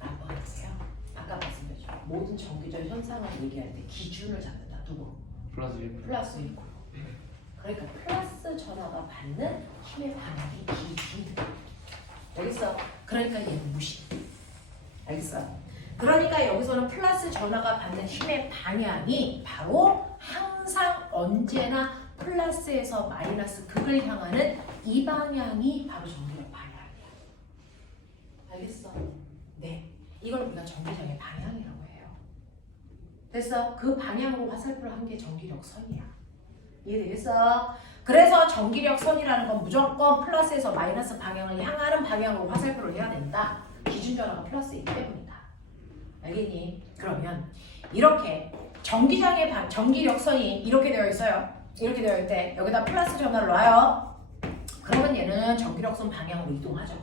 라고 하세요. 아까 말씀드렸죠. 모든 전기적 현상을 얘기할 때 기준을 잡는다. 누구? 플러스 1. 플러스 1고. 그러니까 플러스 전화가 받는 힘의 방향이 기준. 알겠어? 그러니까 얘는 무시. 알겠어? 그러니까 여기서는 플러스 전화가 받는 힘의 방향이 바로 항상 언제나 플러스에서 마이너스 극을 향하는 이 방향이 바로 전기력 방향이야. 알겠어? 네. 이걸 우리가 전기장의 방향이라고 해요. 됐어? 그 방향으로 화살표를 한 게 전기력 선이야. 이해되겠어? 그래서 전기력 선이라는 건 무조건 플러스에서 마이너스 방향을 향하는 방향으로 화살표를 해야 된다. 기준 전화가 플러스이기 때문이다. 알겠니? 그러면 이렇게 전기장의 전기력 선이 이렇게 되어 있어요. 이렇게 되어 있을 때 여기다 플러스 전화를 놔요. 그러면 얘는 전기력선 방향으로 이동하죠.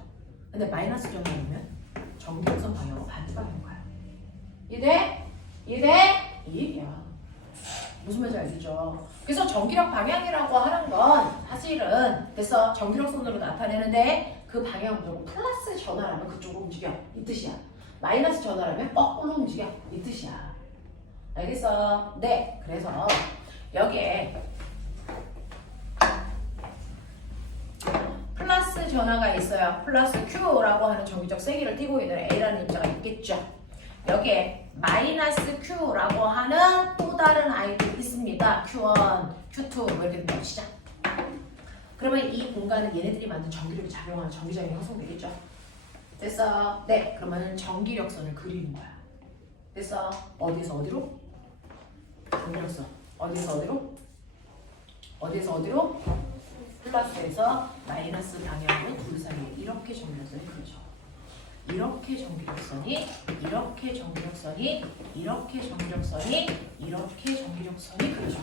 근데 마이너스 전화 놓으면 전기력선 방향으로 반대 방향으로 가요. 이해돼? 이해돼? 이 얘기야. 무슨 말인지 알겠죠? 그래서 전기력 방향이라고 하는 건 사실은 그래서 전기력선으로 나타내는데 그 방향은 무조건 플러스 전화라면 그쪽으로 움직여. 이 뜻이야. 마이너스 전화라면 거꾸로 움직여. 이 뜻이야. 알겠어? 네. 그래서 여기에 플러스 전화가 있어요. 플러스 Q라고 하는 전기적 세기를 띠고 있는 A라는 입자가 있겠죠. 여기에 마이너스 Q라고 하는 또 다른 아이도 있습니다. Q1, Q2 뭐 이렇게 봅시다. 그러면 이 공간은 얘네들이 만든 전기력이 작용하는 전기장이 형성되겠죠. 됐어? 네. 그러면 전기력선을 그리는 거야. 됐어? 어디에서 어디로? 전기력선. 어디에서 어디로? 어디에서 어디로? 플러스에서 마이너스 방향으로 둘 사이에 이렇게 전기력선이 그려져. 이렇게 전기력선이, 이렇게 전기력선이, 이렇게 전기력선이, 이렇게 전기력선이 그려져.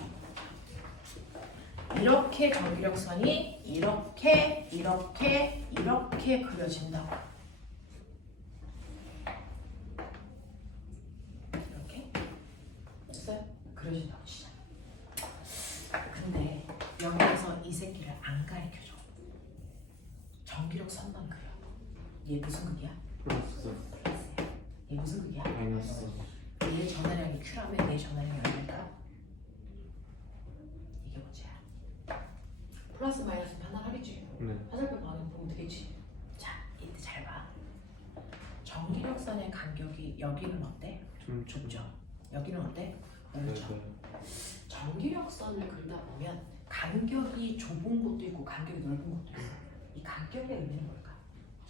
이렇게 전기력선이 이렇게 그려진다고. 이렇게 됐어요? 그려진다고 치자. 근데 여기에서 이 새끼를 안 가르쳐줘. 전기력선만 그려. 얘 무슨 극이야? 플러스. 플러스야. 얘 무슨 극이야? 마이너스. 얘 전화량이 Q라면 얘 전화량이 얼마일까? 이게 문제야. 플러스 마이너스 판단하겠지. 네. 화살표 방향 보면 되겠지. 자, 이때 잘 봐. 전기력선의 간격이 여기는 어때? 좀 좁죠. 여기는 어때? 넓죠. 네. 전기력선을 그리다 보면 간격이 좁은 곳도 있고 간격이 넓은 곳도 있어. 이 간격의 의미는 뭘까?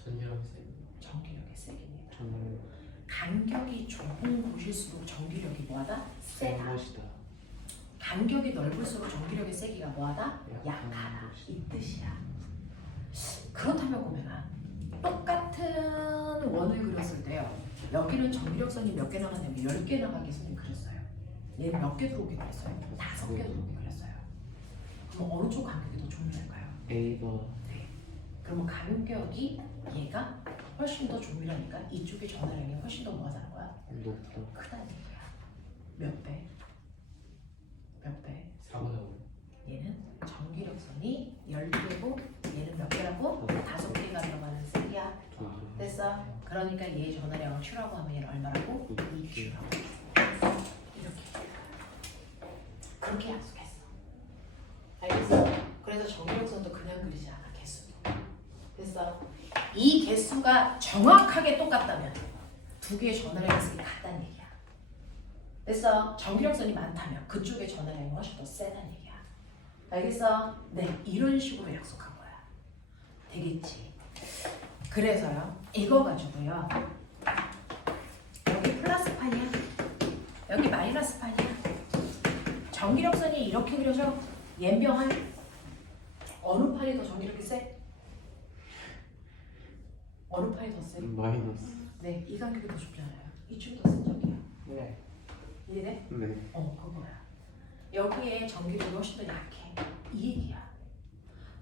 전기력 세. 전기력의 세기입니다. 저는 간격이 좁은 곳일수록 전기력이 뭐하다? 세다. 것이다. 간격이 넓을수록 전기력의 세기가 뭐하다? 약하다. 약하다. 이 뜻이야. 그렇다면 보면은 똑같은 원을 그렸을 때요. 여기는 전기력선이 몇 개 나가냐면 10개 나가게 선생님 그렸어요. 얘는 몇 개 들어오게 그렸어요? 5개 들어오게 그렸어요. 그럼 어느 쪽 간격이 더 조밀할까요? A가 네. 그러면 간격이 얘가 훨씬 더 조밀하니까 이쪽의 전화량이 훨씬 더 뭐하자는 거야? 높다. 크다는 얘기야. 몇 배? 몇 배? 4분의 5. 얘는 전기력선이 10개고 얘는 몇 개라고? 5개가 들어가는 셈이야. 됐어? 그러니까 얘 전화량을 Q라고 하면 얘는 얼마라고? 2Q라고. 이렇게. 그렇게 약속했어. 알겠어? 그래서 전기력선도 그냥 그리지 않아. 개수도. 됐어? 이 개수가 정확하게 똑같다면 두 개의 전화량의 셈이 같다는 얘기야. 됐어? 전기력선이 많다면 그쪽의 전화량이 훨씬 더 세다는 얘기야. 알겠어? 네, 이런 식으로 약속한 거야. 되겠지? 그래서요, 이거 가지고요. 여기 플러스 판이야. 여기 마이너스 판이야. 전기력선이 이렇게 그려져. 연병한 어느 판이 더 전기력이 세? 어느 판이 더 세? 마이너스. 네, 이 간격이 더 좁잖아요. 이쪽이 더 센 적이야. 네. 이해돼? 네. 그거야. 여기에 전기력이 훨씬 더 약해. 이 얘기야.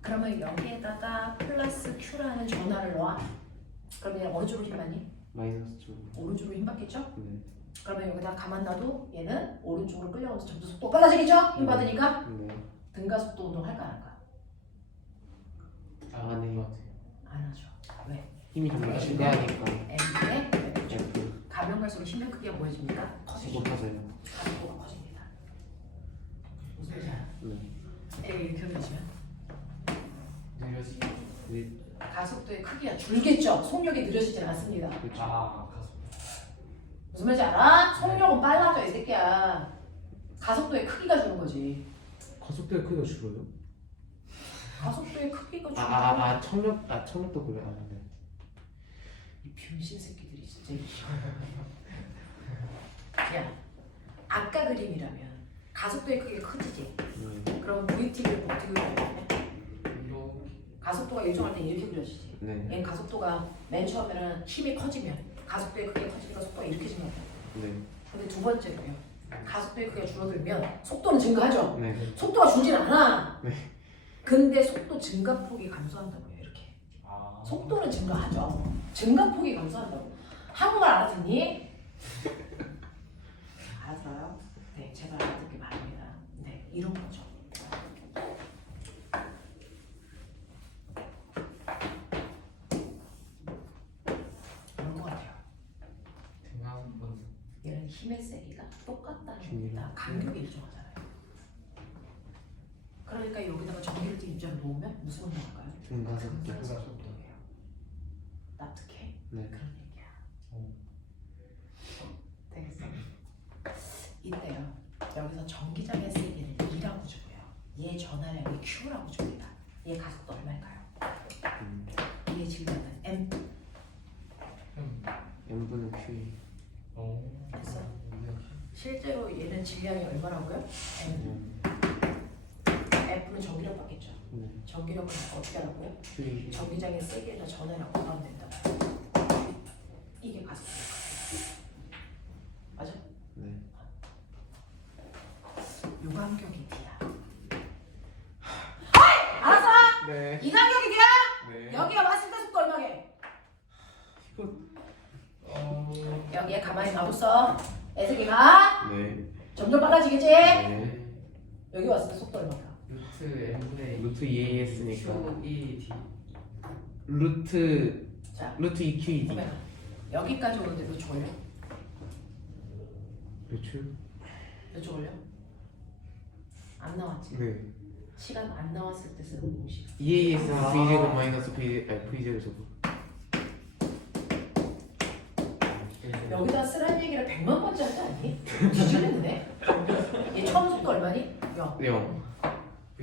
그러면 여기에다가 플러스 Q라는 전화를 넣어. 그러면 어느 쪽으로 힘 받니? 마이너스 쪽. 오른쪽으로 힘 받겠죠? 네. 그러면 여기다 가만 놔도 얘는 오른쪽으로 끌려오면서 점수 속도 빨라지겠죠? 힘 받으니까? 네. 등가 속도 운동 할까 안 할까? 안 해요. 안 하죠. 왜? 힘이 점점 증가하니까 M의 F 가면 갈수록 힘의 크기가 보여집니까? 커지죠. 높아져요. 가속도가 커집니다. 무슨 말인지 알아? 네. 이렇게 그려지면 느려지. 네. 가속도의 크기가 줄겠죠. 속력이 느려지진 않습니다. 그렇죠. 아, 가속. 무슨 말인지 알아? 속력은 빨라져 이 새끼야. 가속도의 크기가 주는 거지. 가속도의 크기가 줄어요? 가속도의 크기가 주는 청력도 그래. 네. 이 병신 새끼들이 진짜. 야, 아까 그림이라면 가속도의 크기가 커지지. 네. 그럼 VT를 어떻게 그려야 돼? 이렇게. 가속도가 일정할 때 이렇게 그려지지. 네. 얘는 가속도가 맨 처음에는 힘이 커지면 가속도의 크기가 커지니까 속도가 이렇게 증가한다. 네. 근데 두 번째로요. 가속도의 크기가 줄어들면 속도는 증가하죠. 네. 속도가 줄진 않아. 네. 근데 속도 증가폭이 감소한다고요. 이렇게. 아. 속도는 증가하죠. 증가폭이 감소한다고. 한국말 알아듣니? 알아들어요? 네, 제가 알아듣기 바랍니다. 네, 이런 거죠. 그런 것 같아요. 등한번. 얘는 힘의 세기가 똑같다는 중요해요. 겁니다. 간격이 일정하잖아요. 그러니까 여기다가 전기를 입자를 놓으면 무슨 소리 나올까요? 등가속도. 등가속도예요. 납득해? 네. 그런 얘기야. 오. 되겠어? 이때요. 여기서 전기장의 세기를 E라고 주고요. 얘 전하량이 Q라고 줍니다. 얘 가속도 얼마일까요? 얘 질량은 M. M분의 Q. 오. 됐어? 실제로 얘는 질량이 얼마라고요? M. F는 전기력 받겠죠. 네. 전기력은 어떻게 하라고요? Q. 전기장의 세기에다 전하량 곱하면 된다. 이게 가속도예요. 맞아? 네. 요 간격이 D야. 알았어? 네. 이 간격이 D야? 네. 여기가 왔을 때 속도 얼마게? 이거. 여기에 가만히 놔뒀어. 애새끼가 네. 점점 빨라지겠지? 네. 여기 왔을 때 속도 얼마야? 루트 M분의 루트 2A 했으니까 Q E D. 루트 자, 루트 2QED. 그러면 여기까지 오는데 몇 초 걸려? 몇 초? 몇 초 걸려? 안 나왔지? 네. 시간 안 나왔을 때 쓰는 공식. 2A 했으면 V제곱 마이너스 V제곱 제곱. 여기다 쓰라는 얘기를 100만 번째 하지 않니? 뒤질렸네. 얘 처음 속도 얼마니? 0. 0.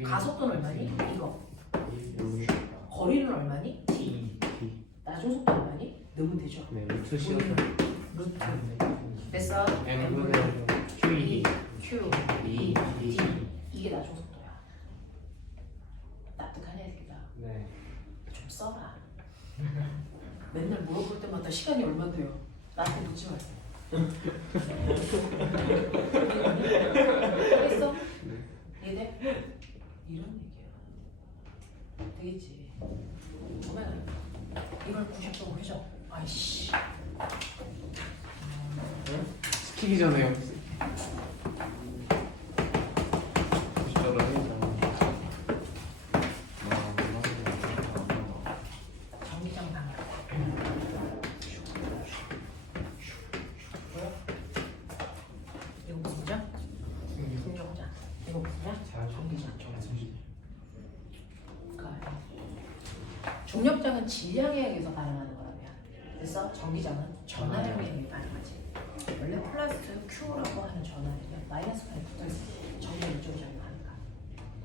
가속도는 얼마니? 이거. 음. 거리는 얼마니? D. E. D. 나중 속도 얼마니? 넣으면 되죠. 네. 루트 씌워서 우리는 루트. 됐어? M분의 QED. Q, E, E, D. 이게 나중 속도야. 납득하냐 이 새끼야. 네. 좀 써라. 맨날 물어볼 때마다 시간이 얼마 돼요? 나한테 묻지 마세요. 알겠어? 이해돼? 이런 얘기야. 되겠지. 그러면 이걸 90도 해줘. 아이씨. 시키기 전에 여기서 저를 해서 전기장 방향. 뭐야? 이거 무슨 장? 중력장. 이거 무슨 장? 전기장. 중력장은 질량에 의해서 반응하는 거라며. 그래서 전기장은 전하량에 의해 반응하지. 원래 플러스 Q라고 하는 전하량은 마이너스판에 붙어있어. 전기 이쪽으로 하니까.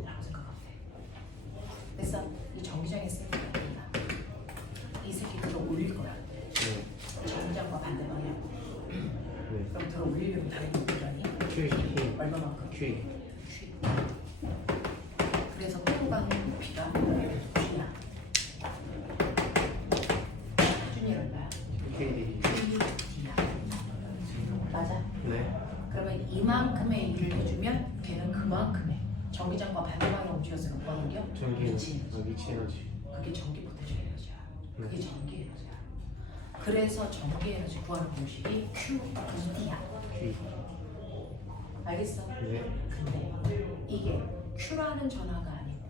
라고 생각하면 돼. 그래서 이 전기장의 세기가 아니라 이 새끼 들어 올릴 거야. 전기장과 반대 방향. 그럼 들어 올리려면 다른 공간이 Q 얼마만큼? Q 그래서 끌고 가는 높이가 Q야. 기준이 얼마야? QD D야. 맞아? 네. 그러면 이만큼의 일을 해주면 걔는 그만큼의 전기장과 반대 방향 움직였으면 뭐 하는 겨? 전기 미친 에너지. 미치 에너지 그게 전기 포텐셜 에너지야. 그게 전기 에너지야. 그래서 전기 에너지 구하는 공식이 QED야. Q 알겠어? 네. 근데 이게 Q라는 전화가 아니고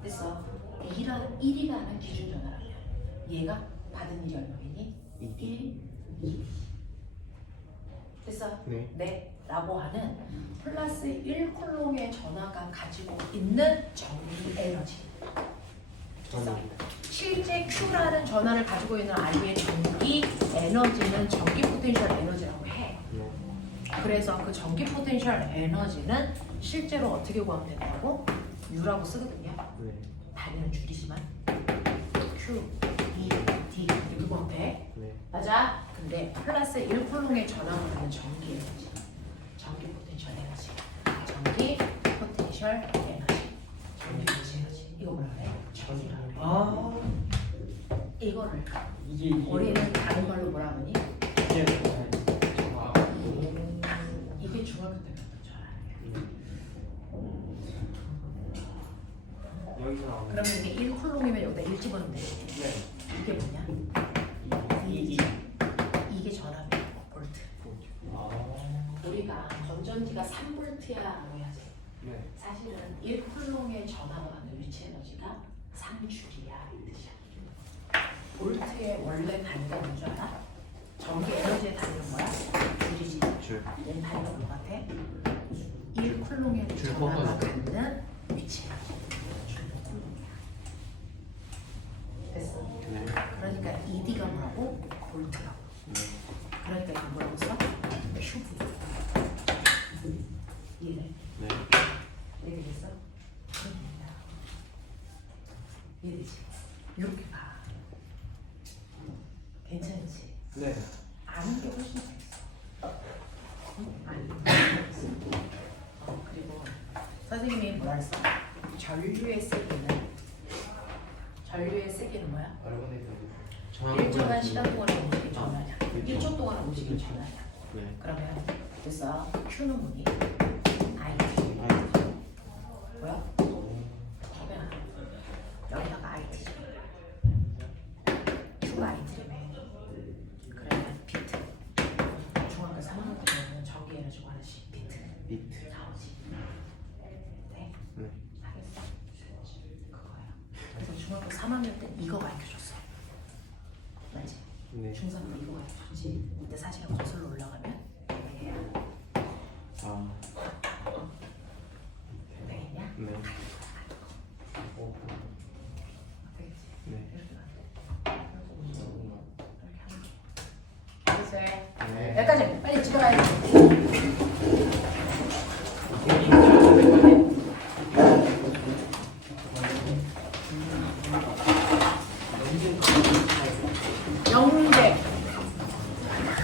그래서 1이라는 기준 전화라면 얘가 받은 일이 얼마겠니? 1, 2 됐어? 네. 네 라고 하는 플러스 1쿨롱의 전화가 가지고 있는 전기 에너지. 저는 실제 Q라는 전화를 가지고 있는 아이의 전기 에너지는 전기 포텐셜 에너지라고 해. 네. 그래서 그 전기 포텐셜 에너지는 실제로 어떻게 구하면 된다고? U라고 쓰거든요. 네. 단위는 줄이지만 Q, E, D 이렇게 구하면 돼. 네. 맞아? 근데 플러스 1쿨롱의 전압을 받는 전기 에너지, 전기 포텐셜 에너지, 전기 포텐셜 에너지, 전기 배치 에너지 이거 뭐라 그래? 전기라 그래. 아 이거를 이게 우리는 다른 말로 뭐라 그러니? 이게 이게 중학교 때 배웠던 줄 알아요. 여기서 나오는 그러면 이게 1쿨롱이면 여기다 1 집어넣으면 돼. 네. 이게 뭐냐? 이게 전압이야. 볼트. 우리가 건전지가 3볼트야 라고 해야지. 네. 사실은 1쿨롱의 전압을 받는 위치 에너지가 3줄이야 이 뜻이야. 볼트의 원래 단위가 뭔 줄 알아? 전기 에너지의 단위는 뭐야? 줄이지. 줄. 얘는 단위가 뭐 같아? 1쿨롱의 줄 전압을 뻗어야 돼. 받는 위치 에너지. 줄로 쿨롱이야. 됐어. 네. 그러니까 ED가 뭐라고? 볼트라고. 네. 그러니까 이거 뭐라고 써? 큐브. 이해돼? 네. 이해되겠어? 이해되지? 이렇게 봐. 괜찮지? 네. 아는 게 훨씬 더 있어. 아는 게 훨씬 더 있어. 그리고 선생님이 뭐라 했어? 전류의 세기는 뭐야? 일정한 시간 동안의 움직임 전하냐. 1초 동안의 움직임 전하냐. 네. 그러면 그래서 Q는 뭐니? I. 뭐야? 그러면 여기다가 IT. Q가 IT라며. 그러면 비트. 중학교 3학년 때는 전기 에너지 관하시 비트. 비트. 나오지. 네? 네. 알겠어? 그거야. 그래서 중학교 3학년 때 이거 가르쳐줬어. 맞지? 네. 중3 때 이거 가르쳐줬지. 근데 사실은 거슬러 올라가면 얘야. 아. 되겠냐? 네. 되겠지? 네. 이렇게 가면 돼. 이렇게 하면 돼. 알겠어요? 네. 여기까지 빨리 집에 가야 돼.